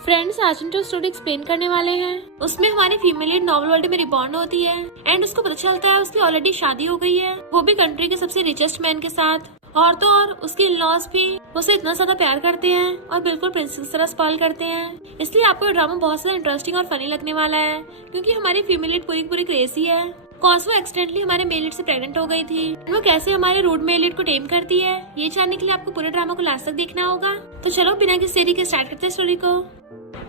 Friends, आज हम जो स्टोरी एक्सप्लेन करने वाले हैं उसमें हमारी फीमेल लीड नॉवल वर्ल्ड में रिबॉर्न होती है एंड उसको पता चलता है उसकी ऑलरेडी शादी हो गई है, वो भी कंट्री के सबसे रिचेस्ट मैन के साथ। और तो और उसके इन-लॉज भी उसे इतना ज्यादा प्यार करते हैं और बिल्कुल प्रिंसेस की तरह स्पॉइल करते हैं। इसलिए आपको ये ड्रामा बहुत ज्यादा इंटरेस्टिंग और फनी लगने वाला है, क्योंकि हमारी फीमेल लीड पूरी पूरी क्रेजी है। कौन वो एक्सीडेंटली हमारे मेल लीड से प्रेग्नेंट हो गई थी, वो कैसे हमारे रूड मेल लीड को टेम करती है, ये जानने के लिए आपको पूरे ड्रामा को लास्ट तक देखना होगा। तो चलो बिना किसी देरी के स्टार्ट करते हैं स्टोरी को।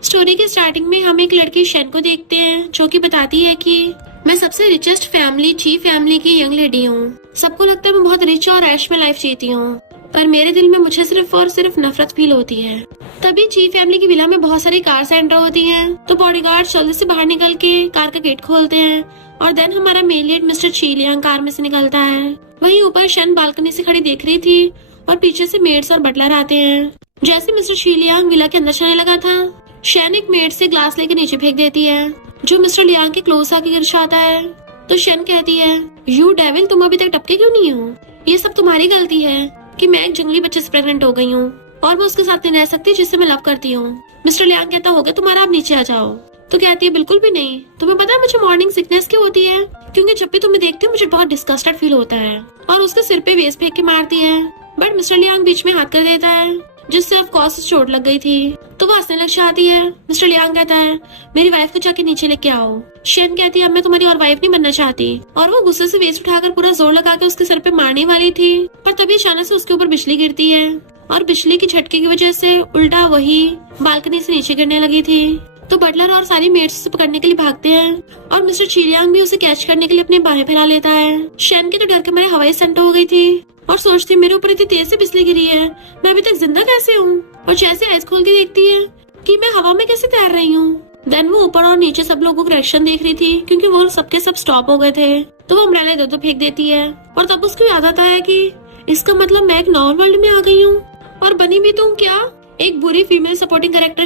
स्टोरी के स्टार्टिंग में हम एक लड़की शन को देखते हैं जो कि बताती है कि मैं सबसे रिचेस्ट फैमिली ची फैमिली की यंग लेडी हूँ। सबको लगता है मैं बहुत रिच और ऐश में लाइफ जीती हूँ, पर मेरे दिल में मुझे सिर्फ और सिर्फ नफरत फील होती है। तभी ची फैमिली की विला में बहुत सारी कार्स एंटर होती हैं, तो बॉडीगार्ड जल्दी से बाहर निकल के कार का गेट खोलते हैं और देन हमारा मेल लीड मिस्टर ची लियांग कार में से निकलता है। वहीं ऊपर शन बालकनी से खड़ी देख रही थी और पीछे से मेड्स और बटलर आते हैं। जैसे मिस्टर ची लियांग विला के अंदर जाने लगा था, शन एक मेड से ग्लास लेके नीचे फेंक देती है, जो मिस्टर लियांग के क्लोज आके गिर जाता है। तो शन कहती है, यू डेविल, तुम अभी तक टपके क्यों नहीं हो? ये सब तुम्हारी गलती है कि मैं एक जंगली बच्चे से प्रेग्नेंट हो गई हूँ और मैं उसके साथ नहीं रह सकती जिससे मैं लव करती हूँ। मिस्टर लियांग कहता होगा तुम्हारा, आप नीचे आ जाओ। तो कहती है, बिल्कुल भी नहीं। तुम्हें पता है मुझे मॉर्निंग सिकनेस क्यों होती है? क्योंकि जब भी तुम्हें देखती हूँ मुझे बहुत डिस्गस्टेड फील होता है। और उसके सिर पे वेस्ट फेंक के मारती है, बट मिस्टर लियांग बीच में हाथ कर देता है, जिससे ऑफ कोर्स चोट लग गई थी। तो वो हंसने लग जाती है। मिस्टर लियांग कहता है, मेरी वाइफ को जाके नीचे लेके आओ। शन कहती है, अब मैं तुम्हारी और वाइफ नहीं बनना चाहती। और वो गुस्से से वेस्ट उठाकर पूरा जोर लगा के उसके सर पे मारने वाली थी, पर तभी अचानक से उसके ऊपर बिजली गिरती है और बिजली की झटके की वजह से उल्टा वही बालकनी से नीचे गिरने लगी थी। तो बटलर और सारी मेड्स उसे पकड़ने के लिए भागते हैं और मिस्टर ची लियांग भी उसे कैच करने के लिए अपनी बाहें फैला लेता है। शन के तो डर के मारे हवाई सेंट हो गई थी और सोचती मेरे ऊपर इतनी तेज से बिजली गिरी है, मैं अभी तक जिंदा कैसे हूँ? और जैसे आइज खोल के देखती है कि मैं हवा में कैसे तैर रही हूँ। देन वो ऊपर और नीचे सब लोगों का रिएक्शन देख रही थी, क्योंकि वो सबके सब स्टॉप हो गए थे। तो वो अम्ब्रेला इधर उधर फेंक देती है और तब उसको याद आता है कि इसका मतलब मैं एक नॉर्मल वर्ल्ड में आ गई हूँ और बनी भी तो क्या एक बुरी फीमेल सपोर्टिंग कैरेक्टर।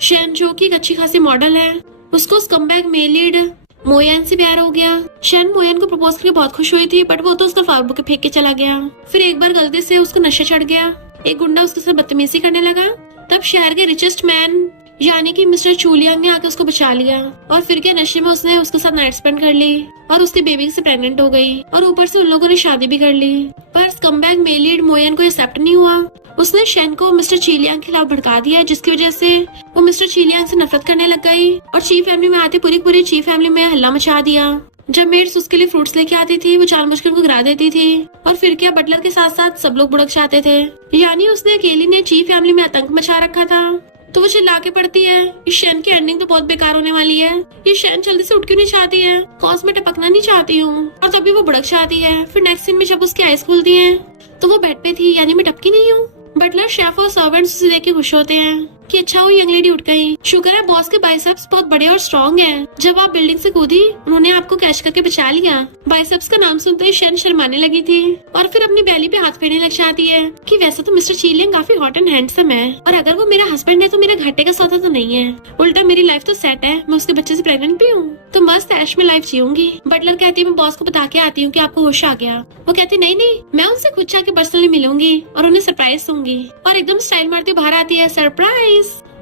शन जो की एक अच्छी खासी मॉडल है, उसको स्कमबैग मेल लीड मोयन से प्यार हो गया। शन मोयन को प्रपोज करके बहुत खुश हुई थी, बट वो तो उसका फ्लावर बुके फेंक के चला गया। फिर एक बार गलती से उसको नशा चढ़ गया, एक गुंडा उसके साथ बदतमीजी करने लगा। तब शहर के रिचेस्ट मैन यानी कि मिस्टर चू लियांग ने आके उसको बचा लिया और फिर के नशे में उसने उसके साथ नाइट स्पेंड कर ली और उसकी बेबी से प्रेग्नेंट हो गई और ऊपर से उन लोगों ने शादी भी कर ली। पर स्कमबैग मेल लीड मोयन को एक्सेप्ट नहीं हुआ। उसने शन को मिस्टर ची लियांग के खिलाफ भड़का दिया, जिसकी वजह से वो मिस्टर ची लियांग से नफरत करने लग गई और ची फैमिली में आते पूरी ची फैमिली में हल्ला मचा दिया। जब मेड्स उसके लिए फ्रूट्स लेके आती थी, वो जानबूझकर उनको गिरा देती थी और फिर क्या बटलर के साथ साथ सब लोग बुड़क जाते थे। यानी उसने अकेली ने ची फैमिली में आतंक मचा रखा था। तो वो चिल्ला के पड़ती है, इस शन की एंडिंग तो बहुत बेकार होने वाली है। ये शन जल्दी से उठ क्यों नहीं चाहती है? कॉज मैं टपकना नहीं चाहती हूँ। और तभी वो बुड़क जाती है। फिर नेक्स्ट सीन में जब उसकी आईज खुलती है तो वो बेड पे थी, यानी मैं टपकी नहीं हूँ। बटलर, शेफ और सर्वेंट्स उसे देख के खुश होते हैं कि अच्छा वो यंग लेडी उठ गई। शुक्र है बॉस के बाइसेप्स बहुत बड़े और स्ट्रॉन्ग हैं। जब आप बिल्डिंग से कूदी उन्होंने आपको कैच करके बचा लिया। बाइसेप्स का नाम सुनते ही शन शर्माने लगी थी और फिर अपनी बैली पे हाथ फेरने लग जाती है कि वैसे तो मिस्टर ची लियांग काफी हॉट एंड हैंडसम है और अगर वो मेरा हस्बैंड है तो मेरा घाटे का सौदा तो नहीं है, उल्टा मेरी लाइफ तो सेट है, मैं उसके बच्चे से प्रेग्नेंट भी हूँ, तो मस्त ऐश में लाइफ जीऊंगी। बटलर कहती है, मैं बॉस को बता के आती हूँ कि आपको होश आ गया। वो कहती नहीं, मैं उनसे खुद जाके पर्सनली मिलूंगी और उन्हें सरप्राइज दूंगी। और एकदम स्टाइल मारती बाहर आती है, सरप्राइज।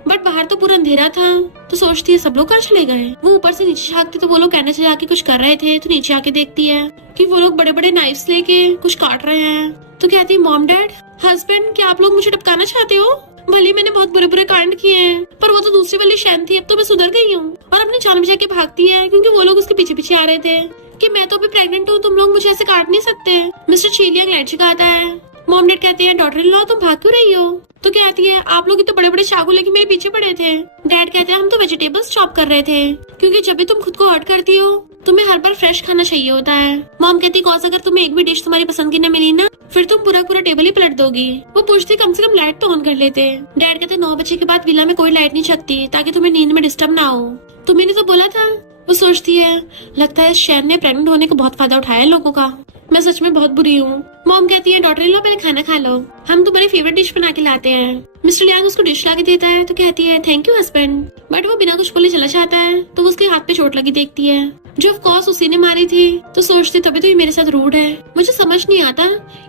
बट बाहर तो पूरा अंधेरा था, तो सोचती है सब लोग कहाँ चले गए। वो ऊपर से नीचे झांकती तो वो लोग कहने से जाके कुछ कर रहे थे, तो नीचे आके देखती है कि वो लोग बड़े बड़े नाइफ्स लेके कुछ काट रहे हैं। तो कहती है, मॉम डैड हस्बैंड, क्या आप लोग मुझे टपकाना चाहते हो? भले मैंने बहुत बुरे बुरे कांड किए हैं, पर वो तो दूसरी वाली शैन थी, अब तो मैं सुधर गई हूँ। और अपनी जान बचा के भागती है क्योंकि वो लोग उसके पीछे पीछे आ रहे थे कि मैं तो अभी प्रेग्नेंट हूँ, तुम लोग मुझे ऐसे काट नहीं सकते। मिस्टर ची लियांग लाइट जगाता है। मॉम डैड कहते हैं, डॉटर इन लॉ तुम भाग क्यों रही हो? तो कहती है, आप लोग तो बड़े बड़े चाकू लेके मेरे पीछे पड़े थे। डैड कहते हैं, हम तो वेजिटेबल्स चॉप कर रहे थे, क्योंकि जब भी तुम खुद को हर्ट करती हो तुम्हें हर बार फ्रेश खाना चाहिए होता है। मॉम कहती, कॉज अगर तुम्हें एक भी डिश तुम्हारी पसंद की न मिली ना, फिर तुम पूरा टेबल ही पलट दोगी। वो पूछती कम से कम लाइट तो ऑन कर लेते। डैड कहते 9 बजे के बाद विला में कोई लाइट नहीं जगती ताकि तुम्हें नींद में डिस्टर्ब ना हो। तुम्हें तो बोला था। वो सोचती है, लगता है शैन ने प्रेग्नेंट होने का बहुत फायदा उठाया है लोगों का, मैं सच में बहुत बुरी हूँ। मॉम कहती है, डॉटर इन लॉ पहले खाना खा लो, हम तुम्हारी फेवरेट डिश बना के लाते हैं। मिस्टर लियांग उसको डिश ला के देता है तो कहती है, थैंक यू हस्बैंड। बट वो बिना कुछ बोले चला जाता है, तो वो उसके हाथ पे चोट लगी देखती है। जो ऑफ कोर्स उसी ने मारी थी। तो सोचती तभी तो ये मेरे साथ रूड है। मुझे समझ नहीं आता,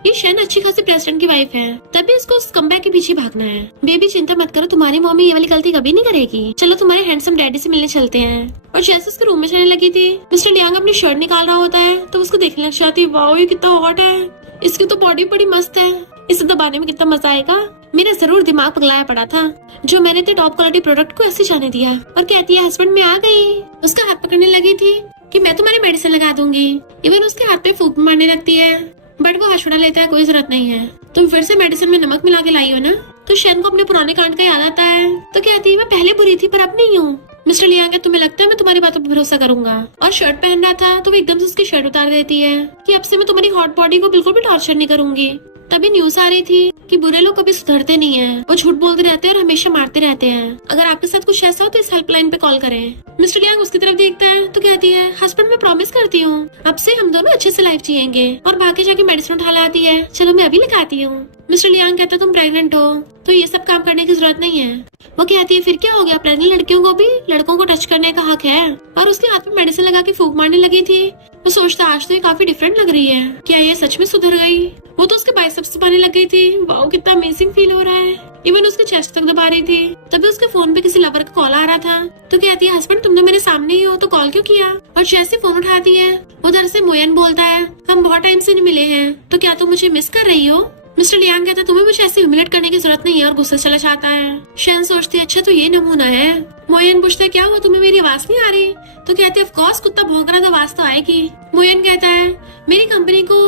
ये शैन अच्छी खासी प्रेसिडेंट की वाइफ है, तभी इसको उस कमबैक के पीछे भागना है। बेबी चिंता मत करो, तुम्हारी मम्मी ये वाली गलती कभी नहीं करेगी। चलो तुम्हारे हैंडसम डैडी से मिलने चलते हैं। और जैसे उसके रूम में जाने लगी थी, मिस्टर लियांग अपनी शर्ट निकाल रहा होता है तो उसको देखने लग जाती है। वाओ, ये कितना हॉट है, इसकी तो बॉडी बड़ी मस्त है, इसे दबाने में कितना मजा आएगा। मेरा जरूर दिमाग पगलाया पड़ा था जो मैंने इतने टॉप क्वालिटी प्रोडक्ट को ऐसे जाने दिया। और कहती है हस्बैंड मैं आ गई। उसका हाथ पकड़ने लगी थी कि मैं तुम्हारी मेडिसिन लगा दूंगी। इवन उसके हाथ पे फूंक मारने लगती है, बट वो हाथ छुड़ा लेता है, कोई जरूरत नहीं है, तुम फिर से मेडिसिन में नमक मिला के लाई हो ना। तो शैन को अपने पुराने कांड का याद आता है तो कहती है मैं पहले बुरी थी पर अब नहीं हूँ। मिस्टर लियांग, तुम्हें लगता है मैं तुम्हारी बातों पर भरोसा करूंगा? और शर्ट पहन रहा था तो वो एकदम से उसकी शर्ट उतार देती है कि अब से मैं तुम्हारी हॉट बॉडी को बिल्कुल भी टॉर्चर नहीं करूंगी। तभी न्यूज आ रही थी कि बुरे लोग कभी सुधरते नहीं हैं, वो झूठ बोलते रहते हैं और हमेशा मारते रहते हैं। अगर आपके साथ कुछ ऐसा हो तो इस हेल्पलाइन पे कॉल करें। मिस्टर लियांग उसकी तरफ देखता है तो कहती है हस्बैंड मैं प्रॉमिस करती हूँ अब से हम दोनों अच्छे से लाइफ जिएंगे। और भागे जाके मेडिसिन उठा लाती है, चलो मैं अभी लगाती हूँ। मिस्टर लियांग कहता है तुम प्रेग्नेंट हो तो ये सब काम करने की जरूरत नहीं है। वो कहती है फिर क्या हो गया, प्रेग्नेंट लड़कियों को भी लड़कों को टच करने का हक है। और उसके हाथ में मेडिसिन लगा के फूंक मारने लगी थी। वो सोचता आज तो ये काफी डिफरेंट लग रही है, क्या ये सच में सुधर गई? वो तो उसके बाइसेप्स दबाने लग गई थी। वाओ, कितना अमेजिंग फील हो रहा है। इवन उसके चेस्ट तक दबा रही थी। तभी उसके फोन पे किसी लवर का कॉल आ रहा था तो कहती है हस्बैंड तुम तो मेरे सामने ही हो तो कॉल क्यों किया? और जैसे फोन उठाती है उधर से मोयन बोलता है हम बहुत टाइम से नहीं मिले हैं तो क्या तुम मुझे मिस कर रही हो? मिस्टर लियांग कहता तुम्हें मुझे ऐसे ह्यूमिलेट करने की जरूरत नहीं है और गुस्से चला जाता है। शैन सोचती है अच्छा तो ये नमूना है। मोयन पूछता है क्या हुआ, तुम्हें मेरी आवाज नहीं आ रही? तो कहते हैं ऑफ कोर्स कुत्ता भौंक रहा था, आवाज तो आएगी। मोयन कहता है मेरी कंपनी को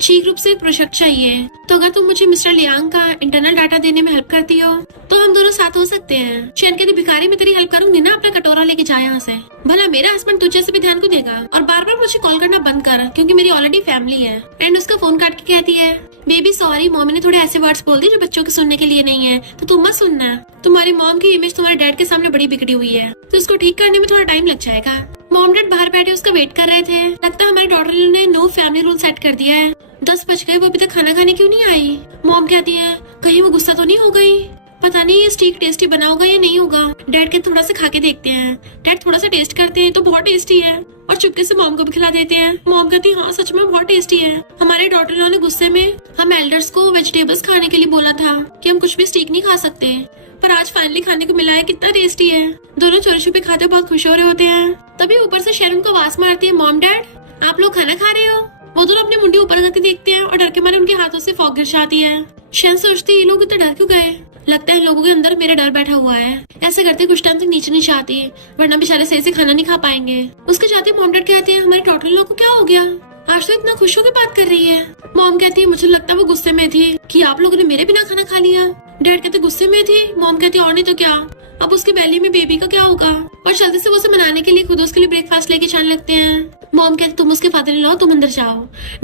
शीघ्र रूप से एक प्रोजेक्ट चाहिए तो अगर तुम मुझे मिस्टर लियांग का इंटरनल डाटा देने में हेल्प करती हो तो हम दोनों साथ हो सकते हैं। शैन कहती भिखारी मैं तेरी हेल्प करूंगी ना, अपना कटोरा लेके जा यहाँ से। भला मेरा हस्बैंड तुझे से भी ध्यान को देगा और बार बार मुझे कॉल करना बंद कर क्योंकि मेरी ऑलरेडी फैमिली है। एंड उसका फोन काट के कहती है बेबी सॉरी, मॉम ने थोड़े ऐसे वर्ड्स बोल दिए जो बच्चों के सुनने के लिए नहीं है तो तुम मत सुनना। तुम्हारी मॉम की इमेज तुम्हारे डैड के सामने बड़ी बिगड़ी हुई है तो इसको ठीक करने में थोड़ा टाइम लग जाएगा। मॉम डैड बाहर बैठे उसका वेट कर रहे थे। लगता है हमारी डॉटर ने नो फैमिली रूल सेट कर दिया है। 10 बज गए, वो अभी तक खाना खाने क्यों नहीं आई? मॉम कहती है कहीं वो गुस्सा तो नहीं हो गई, पता नहीं ये स्टीक टेस्टी बना होगा या नहीं होगा। डैड के थोड़ा सा खा के देखते हैं। डैड थोड़ा सा टेस्ट करते हैं तो बहुत टेस्टी है और चुपके से मॉम को भी खिला देते हैं। मॉम कहती हाँ सच में बहुत टेस्टी है। हमारे डॉटर ने गुस्से में हम एल्डर्स को वेजिटेबल्स खाने के लिए बोला था कि हम कुछ भी स्टीक नहीं खा सकते, पर आज फाइनली खाने को मिला है, कितना टेस्टी है। दोनों चोरी छुपे खाते बहुत खुश हो रहे होते हैं। तभी ऊपर से शैरन को आवाज मारती है मॉम डैड आप लोग खाना खा रहे हो? वो दोनों अपनी मुंडी ऊपर करके देखते हैं और डर के मारे उनके हाथों से फॉग गिर जाती है। शैन सोचती है ये लोग इतना डर क्यों गए, लगता है इन लोगों के अंदर मेरा डर बैठा हुआ है। ऐसे करते कुछ टाइम तक नीचे नहीं जाती वरना बेचारे सही से खाना नहीं खा पाएंगे। उसके जाते मॉम डैड कहते हैं हमारे डॉटर लोग को क्या हो गया, आज तो इतना खुश होकर बात कर रही है। मॉम कहती है मुझे लगता है वो गुस्से में थी कि आप लोगों ने मेरे बिना खाना खा लिया। डैड कहते गुस्से में थी। मॉम कहती और नहीं तो क्या, अब उसके बेली में बेबी का क्या होगा। और जल्दी से वो उसे मनाने के लिए खुद उसके लिए ब्रेकफास्ट लेके जाने लगते हैं। मॉम कहते तुम उसके फादर इन लॉ तुम अंदर जाओ।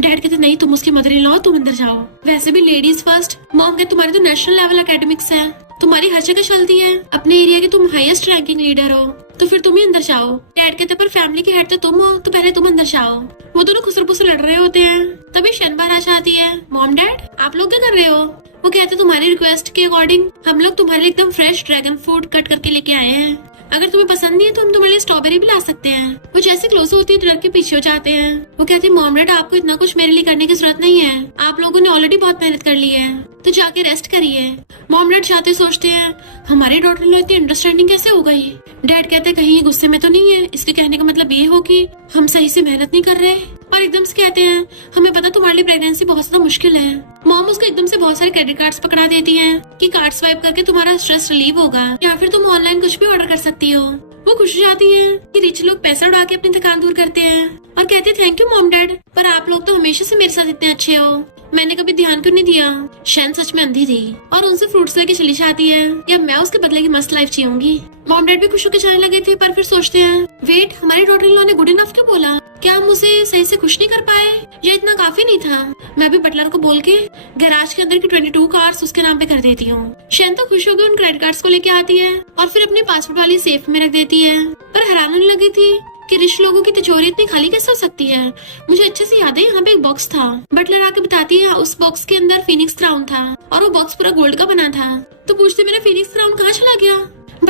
डैड कहते नहीं तुम उसके मदर इन लॉ तुम अंदर जाओ, वैसे भी लेडीज फर्स्ट। मॉम कहते तुम्हारी तो नेशनल लेवल एकेडमिक्स है, तुम्हारी हर जगह चलती है, अपने एरिया के तुम हाईएस्ट रैंकिंग लीडर हो तो फिर तुम ही अंदर जाओ। डैड कहते पर फैमिली के हेड तो तुम हो तो पहले तुम अंदर जाओ। वो दोनों खुसर से लड़ रहे होते हैं। तभी शैन बाहर आ जाती है। मॉम डैड आप लोग क्या कर रहे हो? वो कहते तुम्हारी रिक्वेस्ट के अकॉर्डिंग हम लोग तुम्हारे लिए एकदम फ्रेश ड्रैगन फ्रूट कट करके लेके आए हैं, अगर तुम्हें पसंद नहीं है तो हम तुम्हारे लिए स्ट्रॉबेरी भी ला सकते हैं। वो जैसे क्लोज होती है डर के पीछे हो जाते हैं। वो कहते हैं मॉम डैड आपको इतना कुछ मेरे लिए करने की जरूरत नहीं है, आप लोगों ने ऑलरेडी बहुत मेहनत कर ली है तो जाके रेस्ट करिए। मॉम डैड जाते सोचते हैं हमारी डॉटर लो इतनी अंडरस्टैंडिंग कैसे हो गई। डैड कहते कहीं गुस्से में तो नहीं है, इसके कहने का मतलब ये हो कि हम सही से मेहनत नहीं कर रहे। और एकदम से कहते हैं हमें पता तुम्हारे लिए प्रेगनेंसी बहुत ज्यादा मुश्किल है। मॉम उसको एकदम से बहुत सारे क्रेडिट कार्ड्स पकड़ा देती हैं कि कार्ड स्वाइप करके तुम्हारा स्ट्रेस रिलीव होगा या फिर तुम ऑनलाइन कुछ भी ऑर्डर कर सकती हो। वो खुश हो जाती है कि रिच लोग पैसा उड़ा के अपनी थकान दूर करते हैं और कहते हैं थैंक यू मॉम डैड, पर आप लोग तो हमेशा से मेरे साथ इतने अच्छे हो, मैंने कभी ध्यान क्यों नहीं दिया। शैन सच में अंधी थी और उनसे फ्रूट्स लेके चली जाती है या मैं उसके बदले की मस्त लाइफ जीऊंगी। मॉम डैड भी खुश होकर जाने लगे थे पर फिर सोचते हैं वेट हमारी डॉटर इन लॉ ने गुड इनफ क्यों बोला, क्या हम उसे सही से खुश नहीं कर पाए या इतना काफी नहीं था। मैं भी बटलर को बोल के गैराज के अंदर की 22 कार्ड्स उसके नाम पे कर देती हूँ। शैन तो खुश होकर उन क्रेडिट कार्ड्स को लेके आती है और फिर अपने पासपोर्ट वाली सेफ में रख देती है। पर हैरान होने लगी थी कि रिच लोगों की तिजोरी इतनी खाली कैसे हो सकती है। मुझे अच्छे से याद है यहाँ पे एक बॉक्स था। बटलर आके बताती है उस बॉक्स के अंदर फिनिक्स क्राउन था और वो बॉक्स पूरा गोल्ड का बना था। तो पूछते मेरा फिनिक्स क्राउन कहाँ चला गया।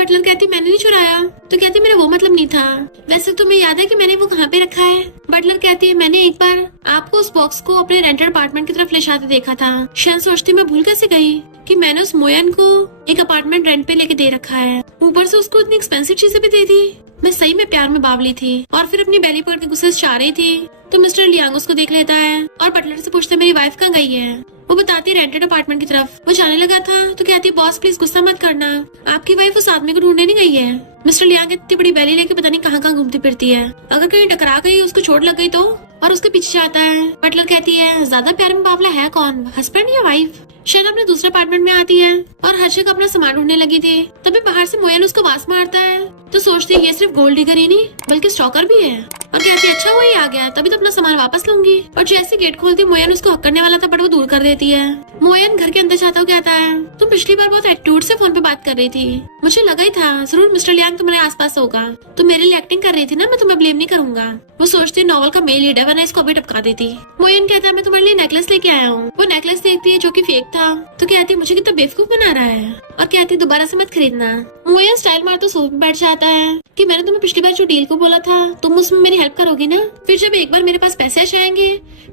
बटलर कहती मैंने नहीं चुराया। तो कहती मेरा वो मतलब नहीं था, वैसे तुम्हें याद है कि मैंने वो कहाँ पे रखा है? बटलर कहती है मैंने एक बार आपको उस बॉक्स को अपने रेंटेड अपार्टमेंट की तरफ ले जाते देखा था। शैन सोचती मैं भूल कैसे गई कि मैंने उस मोयन को एक अपार्टमेंट रेंट पे लेके दे रखा है, ऊपर से उसको इतनी एक्सपेंसिव चीजें भी दे दी। मैं सही में प्यार में बावली थी और फिर अपनी बेली पकड़ के गुस्से से चाह रही थी तो मिस्टर लियांग उसको देख लेता है और बटलर से पूछता है मेरी वाइफ कहाँ गई है। वो बताती है रेंटेड अपार्टमेंट की तरफ। वो जाने लगा था तो कहती है बॉस प्लीज गुस्सा मत करना, आपकी वाइफ उस आदमी को ढूंढने नहीं गई है। मिस्टर लियांग इतनी बड़ी बेली लेके पता नहीं कहाँ घूमती फिरती है, अगर कहीं टकरा गई उसको चोट लग गई तो, और उसके पीछे जाता है। बटलर कहती है ज्यादा प्यार में बावला है कौन, हस्बैंड या वाइफ? शैन अपने दूसरे अपार्टमेंट में आती है और हर्षित का अपना सामान ढूंढने लगी थी। तभी बाहर से मोयन उसको वास मारता है तो सोचती है ये सिर्फ गोल्ड डिगर ही नहीं बल्कि स्टॉकर भी है, और कहती है अच्छा वो ही आ गया, तभी तो अपना सामान वापस लूंगी। और जैसे गेट खोलती मोयन उसको हक करने वाला था बट वो दूर कर देती है। मोयन घर के अंदर जाता हुआ कहता है तुम पिछली बार बहुत एटीट्यूड से फोन पे बात कर रही थी, मुझे लगा ही था जरूर मिस्टर लियांग तुम्हारे आसपास होगा, तुम मेरे लिए एक्टिंग कर रही थी ना, मैं तुम्हें ब्लेम नहीं करूंगा। वो सोचती है नॉवल का मेल लीडर वरना इसको अभी टपका देती। मोयन कहता है मैं तुम्हारे लिए नेकलेस लेके आया हूँ। वो नेकलेस देखती है जो कि फेक था तो कहती है मुझे कितना बेवकूफ बना रहा है, और कहती दोबारा से मत खरीदना। मोयन स्टाइल मारता सोफे पे बैठ जाता है कि मैंने तुम्हें पिछली बार जो डील को बोला था तुम उसमें मेरी हेल्प करोगी ना, फिर जब एक बार मेरे पास पैसे आ जाएंगे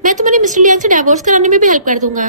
मैं तुम्हारे मिस्टर लियांग से डिवोर्स कराने में भी हेल्प कर दूंगा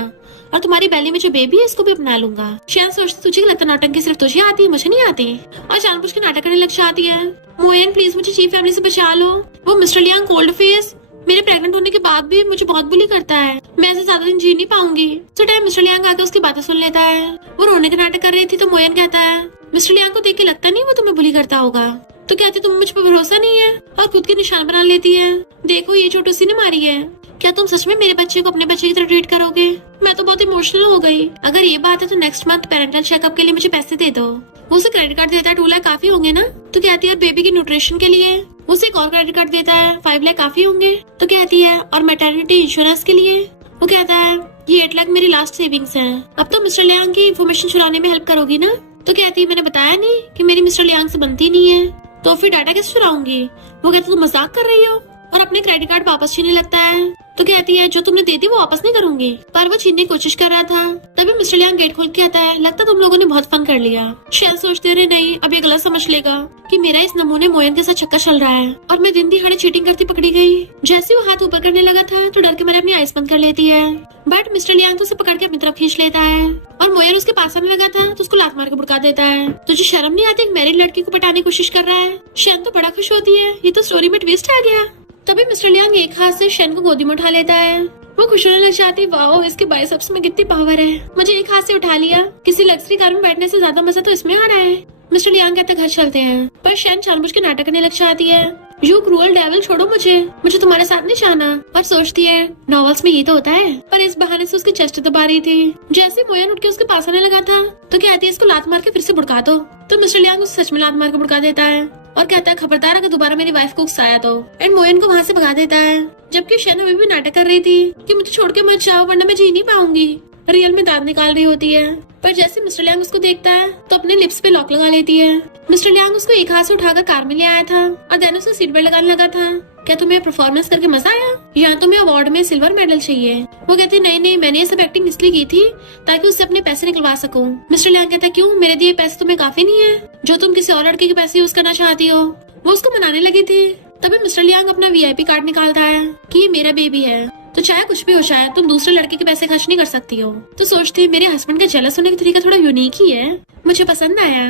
और तुम्हारी बैली में जो बेबी है इसको भी अपना लूंगा। शैन सोचती तुझे लगता नौटंकी सिर्फ तुझे आती है, मुझे नहीं आती, और जानबूझ के नाटक करने लग जाती है। मोयन प्लीज मुझे चीफ फैमिली से बचा लो। वो मिस्टर लियांग कोल्ड फेस मेरे प्रेग्नेंट होने के बाद भी मुझे बहुत बुली करता है, मैं ऐसे ज्यादा दिन जी नहीं पाऊंगी। तो टाइम मिस्टर लियांग आकर उसकी बातें सुन लेता है। वो रोने के नाटक कर रही थी तो मोयन कहता है मिस्टर लियांग को देख के लगता नहीं वो तुम्हें बुली करता होगा। तो कहती तुम मुझ पर भरोसा नहीं है, और खुद के निशान बना लेती है। देखो ये चोट उसी ने मारी है, क्या तुम सच में मेरे बच्चे को अपने बच्चे की तरह ट्रीट करोगे? मैं तो बहुत इमोशनल हो गई। अगर ये बात है तो नेक्स्ट मंथ पेरेंटल चेकअप के लिए मुझे पैसे दे दो। वो उसे क्रेडिट कार्ड देता है 2 लाख काफी होंगे ना? तो कहती है बेबी की न्यूट्रिशन के लिए। उसे एक और क्रेडिट कार्ड देता है 5 लाख काफी होंगे? तो कहती है और मैटरनिटी इंश्योरेंस के लिए? वो कहता है ये 8 लाख मेरी लास्ट सेविंग्स है। अब तो मिस्टर लियांग की इन्फॉर्मेशन चुराने में हेल्प करोगी ना? तो कहती है मैंने बताया नहीं कि मेरी मिस्टर लियांग से बनती नहीं है, तो फिर डाटा कैसे चुराऊंगी? वो कहती तुम मजाक कर रही हो, और अपने क्रेडिट कार्ड वापस छीनने लगता है। तो कहती है जो तुमने दी थी वो वापस नहीं करूंगी, पर वो छीनने की कोशिश कर रहा था। तभी मिस्टर लियांग गेट खोल के आता है, लगता तुम लोगों ने बहुत फन कर लिया। शैल सोचते रहे नहीं अब ये गलत समझ लेगा कि मेरा इस नमूने मोयन के साथ चक्कर चल रहा है और मैं दिन दिहाड़े चीटिंग करती पकड़ी गई। जैसे वो हाथ ऊपर करने लगा था तो डर के मारे अपनी आइस बंद कर लेती है, बट मिस्टर लियांग तो उसे पकड़ के अपनी तरफ खींच लेता है और मोयन उसके पास आने लगा था तो उसको लात मार के भड़का देता है। तुझे शर्म नहीं आती मैरिड लड़की को पटाने की कोशिश कर रहा है? शैन तो बड़ा खुश होती है, ये तो स्टोरी में ट्विस्ट आ गया। तभी मिस्टर लियांग एक हाथ से शैन को गोदी में उठा लेता है। वो खुश होने लग जाती, वाओ इसके बाइसेप्स में कितनी पावर है, मुझे एक हाथ से उठा लिया। किसी लग्जरी कार में बैठने से ज्यादा मजा तो इसमें आ रहा है। मिस्टर लियांग कहता घर चलते हैं, पर शैन जानबूझ के नाटक करने लग जाती है। यू क्रूअल डेविल छोड़ो मुझे तुम्हारे साथ नहीं जाना। और सोचती है नॉवेल्स में ये तो होता है, पर इस बहाने से उसकी चेस्ट दबा रही थी। जैसे मोयन उठ के उसके पास आने लगा था तो कहती है इसको लात मार के फिर से भड़का दो। तो मिस्टर लियांग उसे सच में लात मार के भड़का देता है और कहता है खबरदार अगर दोबारा मेरी वाइफ को उकसाया तो, एंड मोयन को वहाँ से भगा देता है। जबकि शैन अभी भी नाटक कर रही थी कि मुझे छोड़ के मत जाओ वरना मैं जी नहीं पाऊंगी। रियल में दांत निकाल रही होती है, पर जैसे मिस्टर लियांग उसको देखता है तो अपने लिप्स पे लॉक लगा लेती है। मिस्टर लियांग उसको एक हाथ से उठाकर कार में ले आया था और देन उसे सीट बेल्ट लगाने लगा था। क्या तुम्हें परफॉर्मेंस करके मजा आया, या तुम्हें अवार्ड में सिल्वर मेडल चाहिए? वो कहती नहीं मैंने ये सब एक्टिंग इसलिए की थी ताकि उससे अपने पैसे निकलवा सकूं। मिस्टर लियांग कहता क्यों, मेरे दिए पैसे तुम्हें काफी नहीं है जो तुम किसी और लड़के के पैसे यूज करना चाहती हो? वो उसको मनाने लगी थी। तभी मिस्टर लियांग अपना VIP कार्ड निकालता है कि ये मेरा बेबी है, तो चाहे कुछ भी हो जाए तुम दूसरे लड़के के पैसे खर्च नहीं कर सकती हो। तो सोचती मेरे हस्बैंड का जेलस होने का तरीका थोड़ा यूनिक ही है, मुझे पसंद आया।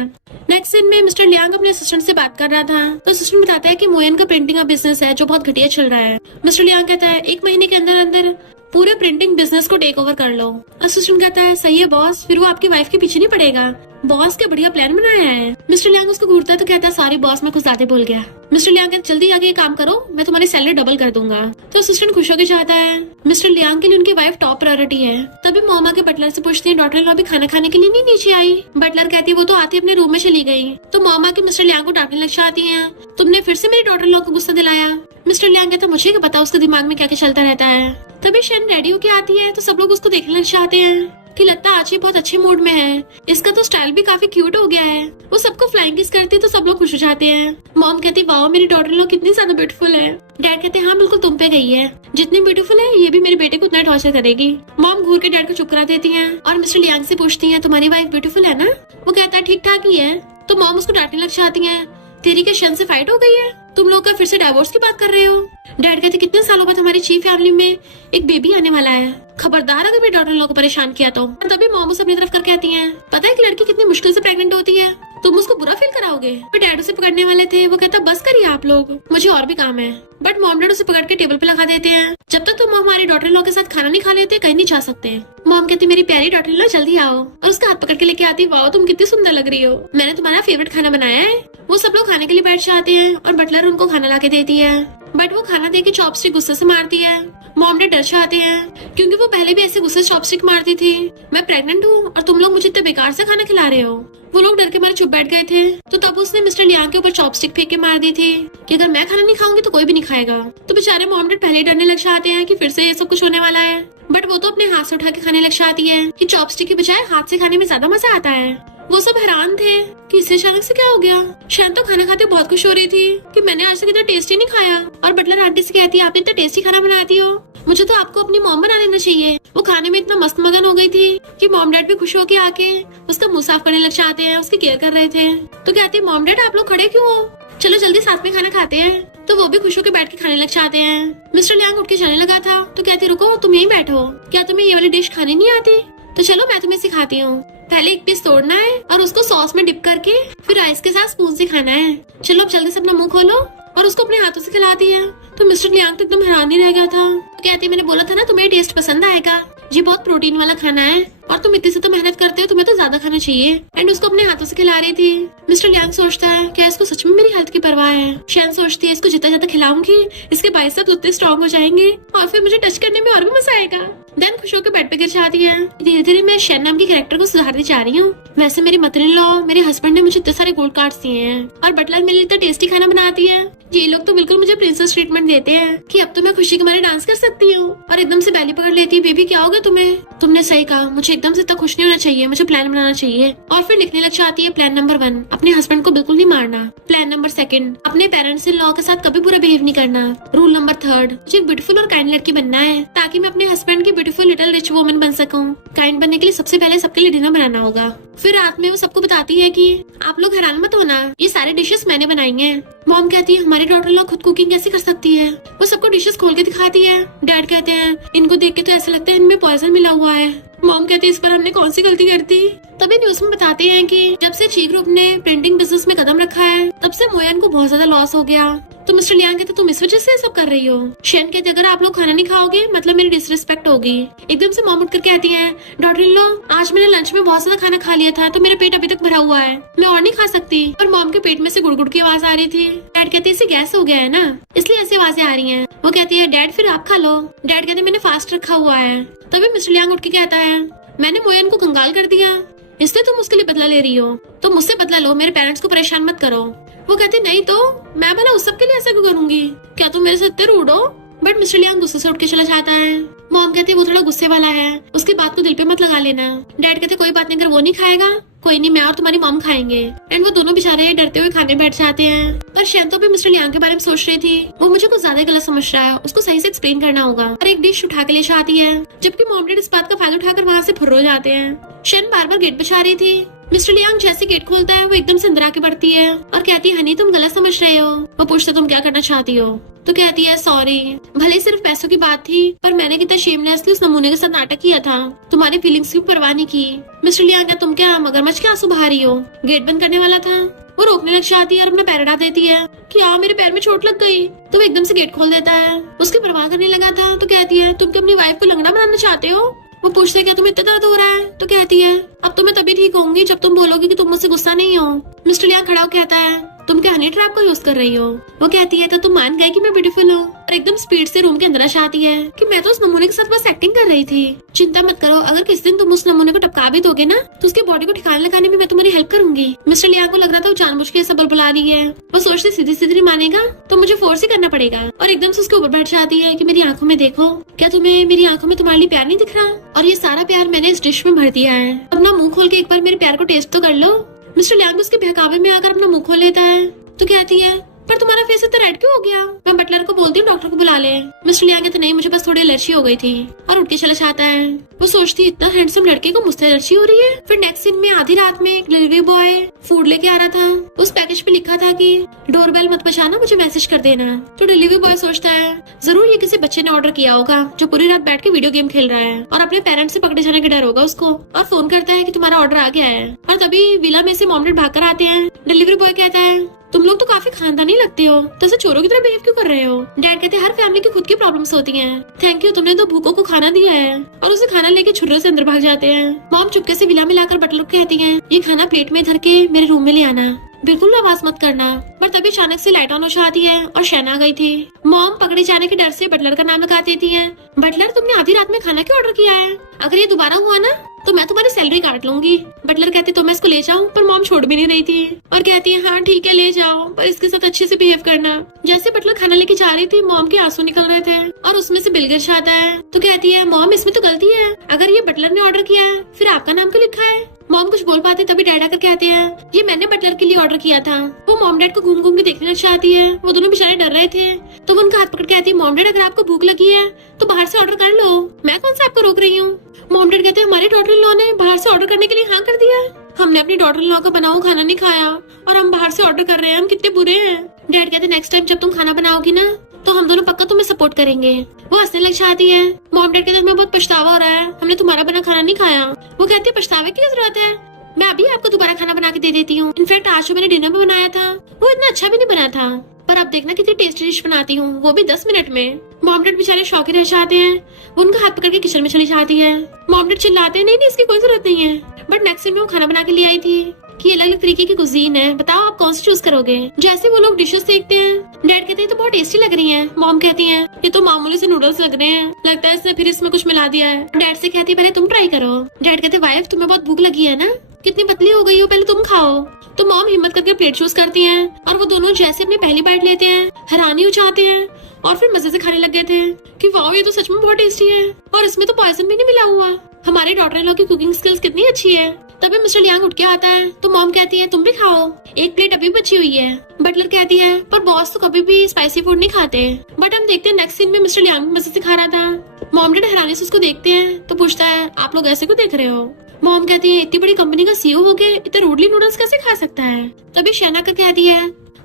नेक्स्ट सीन में मिस्टर लियांग अपने असिस्टेंट से बात कर रहा था तो असिस्टेंट बताता है कि मोयन का प्रिंटिंग का बिजनेस है जो बहुत घटिया चल रहा है। मिस्टर लियांग कहता है 1 महीने के अंदर अंदर पूरे प्रिंटिंग बिजनेस को टेक ओवर कर लो। असिस्टेंट कहता है सही है बॉस, फिर वो आपकी वाइफ के पीछे नहीं पड़ेगा। बॉस क्या बढ़िया प्लान बनाया है। मिस्टर लियांग उसको घूरता है तो कहता है सॉरी बॉस मैं कुछ ज्यादा बोल गया। मिस्टर लियांग कहता जल्दी आगे ये काम करो, मैं तुम्हारी सैलरी डबल कर दूंगा। तो असिस्टेंट खुश होकर जाता है। मिस्टर लियांग के लिए उनकी वाइफ टॉप प्रायोरिटी है। तभी मॉमा के बटलर से पूछती है डॉटर इन लॉ भी खाना खाने के लिए नहीं नीचे आई? बटलर कहती है वो तो आती अपने रूम में चली गई। तो मॉमा के मिस्टर लियांग को डांटने लग जाती है, तुमने फिर से मेरी डॉटर इन लॉ को गुस्सा दिलाया। मिस्टर लियांग कहता मुझे क्या पता उसके दिमाग में क्या क्या चलता रहता है। तभी शैन रेडी होके आती है तो सब लोग उसको देखने लग जाते हैं कि लगता है आज ही बहुत अच्छे मूड में है, इसका तो स्टाइल भी काफी क्यूट हो गया है। वो सबको फ्लाइंग किस करती है तो सब लोग खुश हो जाते हैं। मॉम कहती वाओ मेरी डॉटर इन लॉ कितनी ज्यादा ब्यूटीफुल है। डैड कहते हैं हाँ बिल्कुल तुम पे गई है, जितनी ब्यूटीफुल है ये भी मेरे बेटे को उतना टॉर्चर करेगी। मॉम घूर के डैड को चुप करा देती है और मिस्टर लियांग से पूछती है तुम्हारी वाइफ ब्यूटीफुल है ना? वो कहता है ठीक ठाक ही है। तो मॉम उसको डांटने लग जाती है, तेरी क्या शन से फाइट हो गई है? तुम लोग का फिर से डाइवोर्स की बात कर रहे हो? डैड कहते कितने सालों बाद हमारी ची फैमिली में एक बेबी आने वाला है, खबरदार अगर मेरे डॉटर इन लोगों को परेशान किया तो। तभी मॉम उसे अपनी तरफ करके आती है, पता है कि लड़की कितनी मुश्किल से प्रेग्नेंट होती है, तुम उसको बुरा फील कराओगे? फिर डैड उसे पकड़ने वाले थे, वो कहता बस करिए आप लोग, मुझे और भी काम है। बट मॉम डैड उसे पकड़ के टेबल पे लगा देते हैं, जब तक तुम हमारी डॉटर इन लॉ के साथ खाना नहीं खा लेते कहीं नहीं जा सकते। मॉम कहती मेरी प्यारी डॉटर इन लॉ जल्दी आओ, और उसका हाथ पकड़ के लेके आती, वाओ तुम कितनी सुंदर लग रही हो, मैंने तुम्हारा फेवरेट खाना बनाया है। वो सब लोग खाने के लिए बैठ जाते हैं और बटलर उनको खाना ला के देती है, बट वो खाना दे के चॉपस्टिक गुस्से से मारती है। मॉम डैड डर जाते हैं क्योंकि वो पहले भी ऐसे गुस्से से चॉपस्टिक मारती थी। मैं प्रेग्नेंट हूँ और तुम लोग मुझे इतने बेकार से खाना खिला रहे हो। वो लोग डर के मारे चुप बैठ गए थे, तो तब उसने मिस्टर लियांग के ऊपर चॉपस्टिक फेंक के मार दी थी कि अगर मैं खाना नहीं खाऊंगी तो कोई भी नहीं खाएगा। तो बेचारे मॉम डैड पहले ही डरने लग जाते हैं कि फिर से ये सब कुछ होने वाला है, बट वो तो अपने हाथ से उठा के खाने लग जाती है कि चॉपस्टिक की बजाय हाथ से खाने में ज्यादा मजा आता है। वो सब हैरान थे कि इसे अचानक से क्या हो गया। शान तो खाना खाते बहुत खुश हो रही थी कि मैंने आज तक इतना टेस्टी नहीं खाया, और बटलर आंटी से कहती है आप इतना टेस्टी खाना बनाती हो, मुझे तो आपको अपनी मॉम बना लेना चाहिए। वो खाने में इतना मस्त मगन हो गई थी कि मॉम डैड भी खुश होके आके उसका मुंह साफ करने लग जाते हैं, उसकी केयर कर रहे थे। तो कहती है मॉम डैड आप लोग खड़े क्यों हो, चलो जल्दी साथ में खाना खाते हैं। तो वो भी खुश होकर बैठ के खाने लग जाते हैं। मिस्टर लियांग उठ के जाने लगा था तो कहती रुको तुम यहीं बैठो, क्या तुम्हें ये वाली डिश खानी नहीं आती? तो चलो मैं तुम्हें सिखाती हूँ, पहले एक पीस तोड़ना है और उसको सॉस में डिप करके फिर राइस के साथ स्पून से खाना है। चलो अब जल्दी से अपना मुंह खोलो, और उसको अपने हाथों से खिलाती है। तो मिस्टर लियांग तो एकदम हैरान ही रह गया था। तो कहती है मैंने बोला था ना तुम्हें टेस्ट पसंद आएगा, ये बहुत प्रोटीन वाला खाना है और तुम इतनी से तो मेहनत करते हो, तुम्हें तो ज्यादा खाना चाहिए। एंड उसको अपने हाथों से खिला रही थी। मिस्टर लियांग सोचता है क्या इसको सच में मेरी हेल्थ की परवाह है। शैन सोचती है इसको जितना ज्यादा खिलाऊंगी इसके बाइसेप्स उतने स्ट्रॉन्ग हो जाएंगे और फिर मुझे टच करने में और भी मजा आएगा। देन खुश होकर बेड पे गिर जाती है। धीरे धीरे मैं शैन नाम की कैरेक्टर को सुधारती जा रही हूँ। वैसे मेरी मदर इन लॉ मेरे हस्बैंड ने मुझे इतने सारे गोल्ड कार्ड्स दिए हैं और बटलर मेरे लिए इतना टेस्टी खाना बनाती है, ये लोग तो बिल्कुल मुझे प्रिंसेस ट्रीटमेंट देते हैं कि अब तो मैं खुशी के मारे डांस कर सकती हूँ। और एकदम से बैली पकड़ लेती है, बेबी क्या होगा तुम्हें? तुमने सही कहा, मुझे एकदम से इतना खुश नहीं होना चाहिए, मुझे प्लान बनाना चाहिए। और फिर लिखने लग जाती है प्लान नंबर 1 अपने हस्बैंड को बिल्कुल नहीं मारना, प्लान नंबर 2 अपने पेरेंट्स इन लॉ के साथ कभी बुरा बिहेव नहीं करना, रूल नंबर 3 मुझे एक ब्यूटीफुल और काइंड लड़की बनना है ताकि मैं अपने हस्बैंड की ब्यूटीफुल लिटिल रिच वुमन बन सकूं। काइंड बनने के लिए सबसे पहले सबके लिए डिनर बनाना होगा। फिर रात में वो सबको बताती है कि आप लोग हैरान मत होना, ये सारे डिशेस मैंने बनाई हैं। मॉम कहती है हमारी डॉटर लोग खुद कुकिंग कैसे कर सकती है? वो सबको डिशेस खोल के दिखाती है। डैड कहते हैं इनको देख के तो ऐसा लगता है इनमें पॉइजन मिला हुआ है। मॉम कहती है इस पर हमने कौन सी गलती कर दी? तभी न्यूज में बताते हैं कि जब से ची ग्रुप ने प्रिंटिंग बिजनेस में कदम रखा है तब से मोयन को बहुत ज्यादा लॉस हो गया। तो मिस्टर लियांग कहते तुम इस वजह से सब कर रही हो। शेन कहते अगर आप लोग खाना नहीं खाओगे मतलब मेरी डिसरिस्पेक्ट होगी। एकदम से मॉम उठ कर कहती है डॉटर इन लॉ आज मैंने लंच में बहुत ज्यादा खाना खा लिया था तो मेरा पेट अभी तक भरा हुआ है, मैं और नहीं खा सकती। और मॉम के पेट में से गुड़गुड़ की आवाज आ रही थी। डैड कहते इसे गैस हो गया है ना इसलिए ऐसी आवाजें आ रही है। वो कहती है डैड फिर आप खा लो। डैड कहते मैंने फास्ट रखा हुआ है। तभी मिस्टर लियांग उठ के कहता है मैंने मोयन को कंगाल कर दिया इसलिए तुम उसके लिए बदला ले रही हो, तो मुझसे बदला लो, मेरे पेरेंट्स को परेशान मत करो। वो कहती नहीं तो मैं भला उस सब के लिए ऐसा क्यों करूंगी, क्या तुम मेरे से इतने रूड हो? बट मिस्टर लियांग गुस्से से उठ के चला जाता है। मॉम कहती वो थोड़ा गुस्से वाला है, उसकी बात को दिल पे मत लगा लेना। डैड कहते कोई बात नहीं, अगर वो नहीं खाएगा कोई नहीं, मैं और तुम्हारी मॉम खाएंगे। एंड वो दोनों बेचारे डरते हुए खाने बैठ जाते हैं। पर शैन तो भी मिस्टर लियांग के बारे में सोच रही थी, वो मुझे कुछ ज्यादा गलत समझ रहा है, उसको सही से एक्सप्लेन करना होगा। और एक डिश उठा के ले आती है जबकि मॉम डैड इस बात का फायदा उठाकर वहाँ से फुर्र हो जाते हैं। शैन बार बार गेट बचा रही थी। मिस्टर लियांग जैसे गेट खोलता है वो एकदम से अंदर आके बढ़ती है और कहती है हनी तुम गलत समझ रहे हो। वो पूछते तुम क्या करना चाहती हो? तो कहती है सॉरी, भले सिर्फ पैसों की बात थी पर मैंने कितना शेमलेसली उस नमूने के साथ नाटक किया था, तुम्हारी फीलिंग्स की परवाह नहीं की। मिस्टर लियांग तुम क्या मगरमच्छ के आंसू बहा रही हो? गेट बंद करने वाला था। वो रोकने लग जाती है और अपना पैर हटा देती है कि हाँ मेरे पैर में चोट लग गई। तो वो एकदम से गेट खोल देता है। उसकी परवाह करने लगा था तो कहती है तुम क्या अपनी वाइफ को लंगड़ा बनाना चाहते हो? वो पूछते है क्या तुम्हें इतना दर्द हो रहा है? तो कहती है अब तो मैं तभी ठीक होंगी जब तुम बोलोगी कि तुम मुझसे गुस्सा नहीं हो। मिस्टर लियांग खड़ा होकर कहता है तुम क्या हनी ट्रैप को यूज कर रही हो? वो कहती है तो तुम मान गए कि मैं ब्यूटीफुल हूँ। और एकदम स्पीड से रूम के अंदर आती है कि मैं तो उस नमूने के साथ बस एक्टिंग कर रही थी, चिंता मत करो, अगर किस दिन तुम उस नमूने को टपका भी दोगे ना तो उसके बॉडी को ठिकाने लगाने में मैं तुम्हारी हेल्प करूंगी। मिस्टर लियांग को लग रहा था वो जानबूझ के सब बुला रही है। वो सोचते सीधी सीधी मानेगा तो मुझे फोर्स ही करना पड़ेगा। और एकदम से उसके ऊपर बैठ जाती है कि मेरी आंखों में देखो, क्या तुम्हें मेरी आंखों में तुम्हारे लिए प्यार नहीं दिख रहा? और ये सारा प्यार मैंने इस डिश में भर दिया है, अपना मुंह खोल के एक बार मेरे प्यार को टेस्ट तो कर लो। मिस्टर लियांग उसके बहकावे में आकर अपना मुंह खोल लेता है। तो कहती है पर तुम्हारा फेस इतना रेड क्यों हो गया? मैं बटलर को बोलती हूँ डॉक्टर को बुला ले। मिस्टर लियांग कहते नहीं, मुझे बस थोड़ी एलर्जी हो गई थी, और उठ के चला जाता है। वो सोचती इतना हैंडसम लड़के को मुझसे एलर्जी हो रही है। फिर नेक्स्ट सीन में आधी रात में एक डिलीवरी बॉय फूड लेके आ रहा था। उस पैकेज पे लिखा था कि डोरबेल मत बजाना, मुझे मैसेज कर देना। तो डिलीवरी बॉय सोचता है जरूर ये किसी बच्चे ने ऑर्डर किया होगा जो पूरी रात बैठ के वीडियो गेम खेल रहा है और अपने पेरेंट्स से पकड़े जाने का डर होगा उसको, और फोन करता है कि तुम्हारा ऑर्डर आ गया है। और तभी विला में से मॉम डैड भाग कर आते हैं। डिलीवरी बॉय कहता है तुम लोग तो काफी खानदानी लगते हो, तो ऐसे चोरों की तरह बिहेव क्यों कर रहे हो? डैड कहते हैं हर फैमिली की खुद की प्रॉब्लम्स होती हैं। थैंक यू, तुमने तो भूखों को खाना दिया है। और उसे खाना लेके छुर्रों से अंदर भाग जाते हैं। मॉम चुपके से विला में लाकर बटलर को कहती है ये खाना प्लेट में धर के मेरे रूम में ले आना, बिल्कुल आवाज मत करना। पर तभी अचानक से लाइट ऑन हो जाती है और शैना आ गई थी। मॉम पकड़े जाने के डर से बटलर का नाम लगा देती है। बटलर तुमने आधी रात में खाना क्यों ऑर्डर किया है? अगर ये दोबारा हुआ ना तो मैं तुम्हारी सैलरी काट लूंगी। बटलर कहते तो मैं इसको ले जाऊं, पर मॉम छोड़ भी नहीं रही थी और कहती है हाँ ठीक है ले जाओ, पर इसके साथ अच्छे से बिहेव करना। जैसे बटलर खाना लेके जा रही थी मॉम के आंसू निकल रहे थे और उसमें से बिल गिर जाता है। तो कहती है मॉम इसमें तो गलती है, अगर ये बटलर ने ऑर्डर किया है फिर आपका नाम क्यों लिखा है? मॉम कुछ बोल पाते तभी डैड आकर कहते हैं ये मैंने बटलर के लिए ऑर्डर किया था। वो मॉम डैड को घूम घूम के देखने लग जाती है। वो दोनों बेचारे डर रहे थे। तो वो उनका हाथ पकड़ के कहती है मॉम डैड अगर आपको भूख लगी है तो बाहर से ऑर्डर कर लो, मैं कौन सा आपको रोक रही हूँ। मॉम डैड कहते हैं हमारी डॉटर इन लॉ ने बाहर से ऑर्डर करने के लिए हाँ कर दिया। हमने अपनी डॉटर इन लॉ का बना हुआ खाना नहीं खाया और हम बाहर से ऑर्डर कर रहे हैं, हम कितने बुरे हैं। डैड कहते नेक्स्ट टाइम जब तुम खाना बनाओगी ना तो हम दोनों पक्का तुम्हें सपोर्ट करेंगे। वो हंसने लग जाती है। मॉम डैड कहते हमें बहुत पछतावा हो रहा है, हमने तुम्हारा बना खाना नहीं खाया। वो कहती है पछतावे की जरूरत है, मैं अभी आपको दोबारा खाना बना के दे देती हूँ। इनफैक्ट आज जो मैंने डिनर में बनाया था वो इतना अच्छा भी नहीं बना था, पर अब देखना कितनी टेस्टी डिश बनाती हूँ, वो भी 10 मिनट में। मॉम डैड बेचारे शौक रह जाते हैं। वो उनका हाथ पकड़ के किचन में चली जाती है। मॉम डैड चिल्लाते हैं नहीं इसकी कोई जरूरत नहीं है। बट नेक्स्ट टाइम वो खाना बना के ले आई थी कि अलग अलग तरीके की कुजीन है, बताओ आप कौन सी चूज करोगे। जैसे वो लोग डिशेस देखते हैं डैड कहते हैं तो बहुत टेस्टी लग रही हैं। मॉम कहती हैं ये तो मामूली से नूडल्स लग रहे हैं, लगता है इसने फिर इसमें कुछ मिला दिया है। डैड से कहती है पहले तुम ट्राई करो। डैड कहते वाइफ तुम्हें बहुत भूख लगी है ना, कितनी पतली हो गई हो, पहले तुम खाओ। तो मॉम हिम्मत करके प्लेट चूज करती हैं और वो दोनों जैसे अपनी पहली बाइट लेते हैं हैरानी हो जाते हैं और फिर मजे से खाने लग गए थे कि वाह ये तो सच में बहुत टेस्टी है और इसमें तो पॉइजन भी नहीं मिला हुआ। हमारे डॉटर इन लॉ की कुकिंग स्किल्स कितनी अच्छी है। तभी मिस्टर लियांग उठ के आता है तो मॉम कहती है तुम भी खाओ, एक प्लेट अभी बची हुई है। बटलर कहती है पर बॉस तो कभी भी स्पाइसी फूड नहीं खाते। बट हम देखते हैं नेक्स्ट सीन में मिस्टर लियांग मजे से खा रहा था। मॉम डैड हैरानी से उसको देखते हैं तो पूछता है आप लोग ऐसे क्यों देख रहे हो। मॉम कहती है इतनी बड़ी कंपनी का सीईओ हो गए इतने रूडली नूडल्स कैसे खा सकता है। तभी शैना का कहती है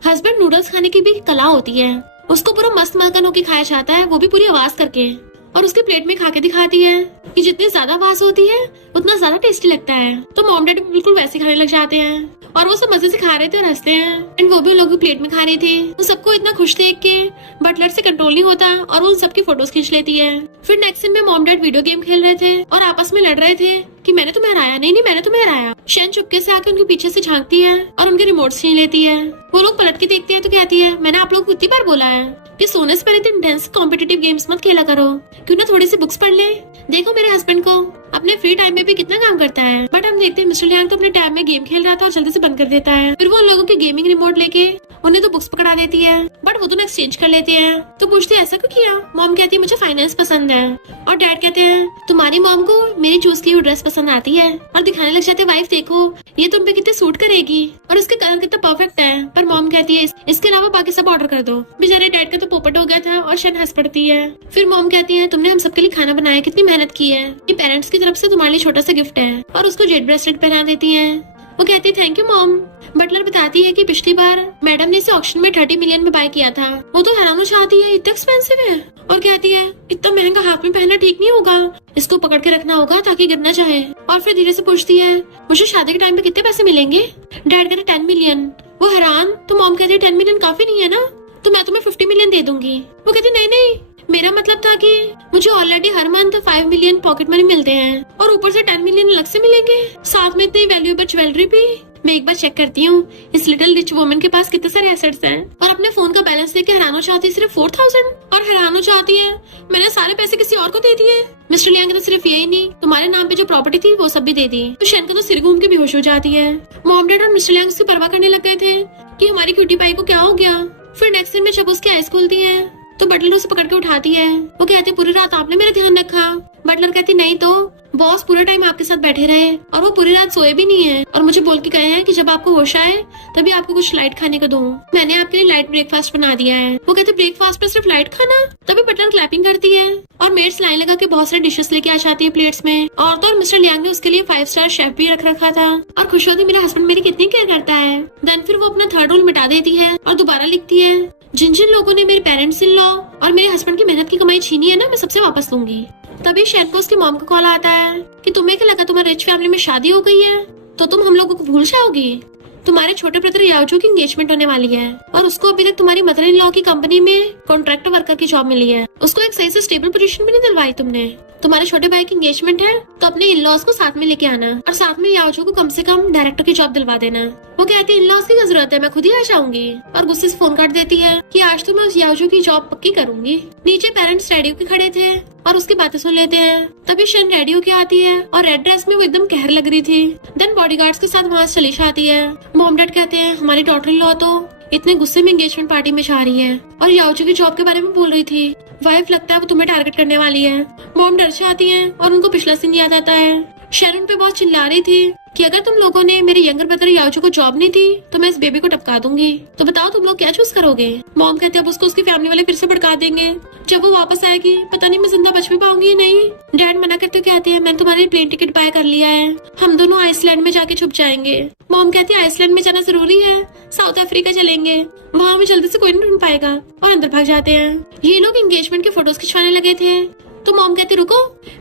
हस्बैंड नूडल्स खाने की भी कला होती है, उसको पूरा मस्त मलकन होके खाया जाता है, वो भी पूरी आवाज करके। और उसके प्लेट में खा के दिखाती है कि जितनी ज्यादा आवाज होती है उतना ज्यादा टेस्टी लगता है। तो मॉम डैड बिल्कुल वैसे खाने लग जाते हैं और वो सब मजे से खा रहे थे और हंसते हैं। एंड वो भी उन लोगों की प्लेट में खा रही थी। तो सबको इतना खुश देख के बटलर से कंट्रोल नहीं होता और वो उन सबकी फोटोज खींच लेती है। फिर नेक्स्ट सीन में मॉम डैड वीडियो गेम खेल रहे थे और आपस में लड़ रहे थे कि मैंने तुम्हें हराया, नहीं मैंने तुम्हें हराया। शैन चुपके से आके उनके पीछे से झांकती है और उनके रिमोट छीन लेती है। वो लोग पलट के देखते हैं तो कहती है मैंने आप लोगों को कितनी बार बोला है कि सोने से पहले इंटेंस कॉम्पिटिटिव गेम्स मत खेला करो, क्यों ना थोड़ी सी बुक्स पढ़ ले। देखो मेरे हस्बैंड को अपने फ्री टाइम में भी कितना काम करता है। बट हम देखते हैं मिस्टर लियांग तो अपने टाइम में गेम खेल रहा था और जल्दी से बंद कर देता है। फिर वो उन लोगों के गेमिंग रिमोट लेके उन्हें तो बुक्स पकड़ा देती है बट वो दोनों एक्सचेंज कर लेते हैं। तो पूछते हैं ऐसा क्यों किया। मॉम कहती है मुझे फाइनेंस पसंद है और डैड कहते हैं तुम्हारी मॉम को मेरी चूज की हुई ड्रेस पसंद आती है और दिखाने लग जाते हैं वाइफ देखो ये तुम पे कितने सूट करेगी और इसके कलर कितना परफेक्ट है। पर मॉम कहती है इसके अलावा बाकी सब ऑर्डर कर दो। बेचारे डैड का तो पोपट हो गया था और शैन हंस पड़ती है। फिर मॉम कहती है तुमने हम सबके लिए खाना बनाया, कितनी मेहनत की है, ये पेरेंट्स की तरफ से तुम्हारे लिए छोटा सा गिफ्ट है और उसको जेड ब्रेसलेट पहना देती है। वो कहती है थैंक यू मॉम। बटलर बताती है कि पिछली बार मैडम ने इसे ऑक्शन में 30 मिलियन में बाय किया था। वो तो हैरान हो जाती है इतना एक्सपेंसिव है और कहती है इतना महंगा हाथ में पहनना ठीक नहीं होगा, इसको पकड़ के रखना होगा ताकि गिर ना जाए। और फिर धीरे से पूछती है मुझे शादी के टाइम पे कितने पैसे मिलेंगे। डैड कहते 10 मिलियन। वो हैरान। तो मॉम कहती है 10 मिलियन काफी नहीं है ना, तो मैं तुम्हें 50 मिलियन दे दूंगी। वो कहती नहीं मेरा मतलब था कि मुझे ऑलरेडी हर मंथ 5 मिलियन पॉकेट मनी मिलते हैं और ऊपर से 10 मिलियन अलग से मिलेंगे, साथ में इतनी वैल्यूएबल ज्वेलरी भी। मैं एक बार चेक करती हूँ इस लिटिल रिच वुमन के पास कितने सारे एसेट्स हैं। और अपने फोन का बैलेंस देख के हैरान हो जाती है सिर्फ 4000 और हैरान हो जाती है मैंने सारे पैसे किसी और को दे दिए। मिस्टर लियांग तो सिर्फ यही नहीं तुम्हारे नाम पे जो प्रॉपर्टी थी वो सब भी दे दी। तो शैन का तो सिर घूम के बेहोश हो जाती है। मॉम डैड और मिस्टर लियांग उसकी परवाह करने लग गए थे कि हमारी क्यूटी पाई को क्या हो गया। फिर नेक्स्ट दिन में जब उसकी आईज खुलती है तो बटलर उसे पकड़ के उठाती है। वो कहती है पूरी रात आपने मेरा ध्यान रखा। बटलर कहती नहीं तो बॉस पूरा टाइम आपके साथ बैठे रहे और वो पूरी रात सोए भी नहीं है और मुझे बोल के गए हैं कि जब आपको होश आए तभी आपको कुछ लाइट खाने को दूं। मैंने आपके लिए लाइट ब्रेकफास्ट बना दिया है। वो कहते ब्रेकफास्ट पर सिर्फ लाइट खाना? तभी बटलर क्लैपिंग करती है और मेड्स लाइन लगा के बहुत सारे डिशेस लेके आ जाती है प्लेट्स में। और तो और मिस्टर लियांग ने उसके लिए 5 स्टार शेफ भी रख रखा था और खुश होती मेरा हस्बैंड मेरी कितनी केयर करता है। देन फिर वो अपना 3rd रोल मिटा देती है और दोबारा लिखती है, जिन जिन लोगों ने मेरे पेरेंट्स इन लॉ और मेरे हस्बैंड की मेहनत की कमाई छीनी है ना, मैं सबसे वापस लूंगी। तभी शैन को उसकी मॉम का कॉल आता है कि तुम्हें क्या लगा तुम्हारे रिच फैमिली में शादी हो गई है तो तुम हम लोगों को भूल जाओगी? तुम्हारे छोटे ब्रदर याओजू की एंगेजमेंट होने वाली है और उसको अभी तक तुम्हारी मदर इन लॉ की कंपनी में कॉन्ट्रैक्ट वर्कर की जॉब मिली है। उसको एक सही से स्टेबल पोजीशन भी नहीं दिलवाई तुमने। तुम्हारे छोटे भाई की एंगेजमेंट है तो अपने इन लॉज को साथ में लेके आना और साथ में याओजू को कम से कम डायरेक्टर की जॉब दिलवा देना। वो कहती है इन लॉज की क्या जरूरत है, मैं खुद ही आ जाऊंगी। और गुस्से से फोन काट देती है कि आज तो मैं उस याओजू की जॉब पक्की करूंगी। नीचे पेरेंट्स रेडियो के खड़े थे और उसकी बातें सुन लेते हैं। तभी शन रेडियो की आती है और रेड ड्रेस में वो एकदम कहर लग रही थी। देन बॉडीगार्ड्स के साथ वहाँ से चली आती है। मॉम डैड कहते हैं हमारी डॉटर इन लॉ तो इतने गुस्से में एंगेजमेंट पार्टी में जा रही है और याओजू की जॉब के बारे में बोल रही थी। वाइफ लगता है वो तुम्हें टारगेट करने वाली है। मॉम डर से आती है और उनको पिछला सीन याद आता है। शेरन पे बहुत चिल्ला रही थी कि अगर तुम लोगों ने मेरे यंगर ब्रदर याओजू को जॉब नहीं दी तो मैं इस बेबी को टपका दूंगी। तो बताओ तुम लोग क्या चूज करोगे? मॉम कहते अब उसको उसकी फैमिली वाले फिर से भड़का देंगे। जब वो वापस आएगी पता नहीं मैं जिंदा बच भी पाऊंगी नहीं। डैड मना करते कहते हैं मैंने तुम्हारी प्लेन टिकट बाय कर लिया है, हम दोनों आइसलैंड में जाके छुप जाएंगे। मॉम कहती है आइसलैंड में जाना जरूरी है, साउथ अफ्रीका चलेंगे, वहाँ हमें जल्दी से कोई नहीं ढूंढ पाएगा। और अंदर भाग जाते हैं। ये लोग एंगेजमेंट के फोटोज खिंचवाने लगे थे तो मॉम कहती रुको,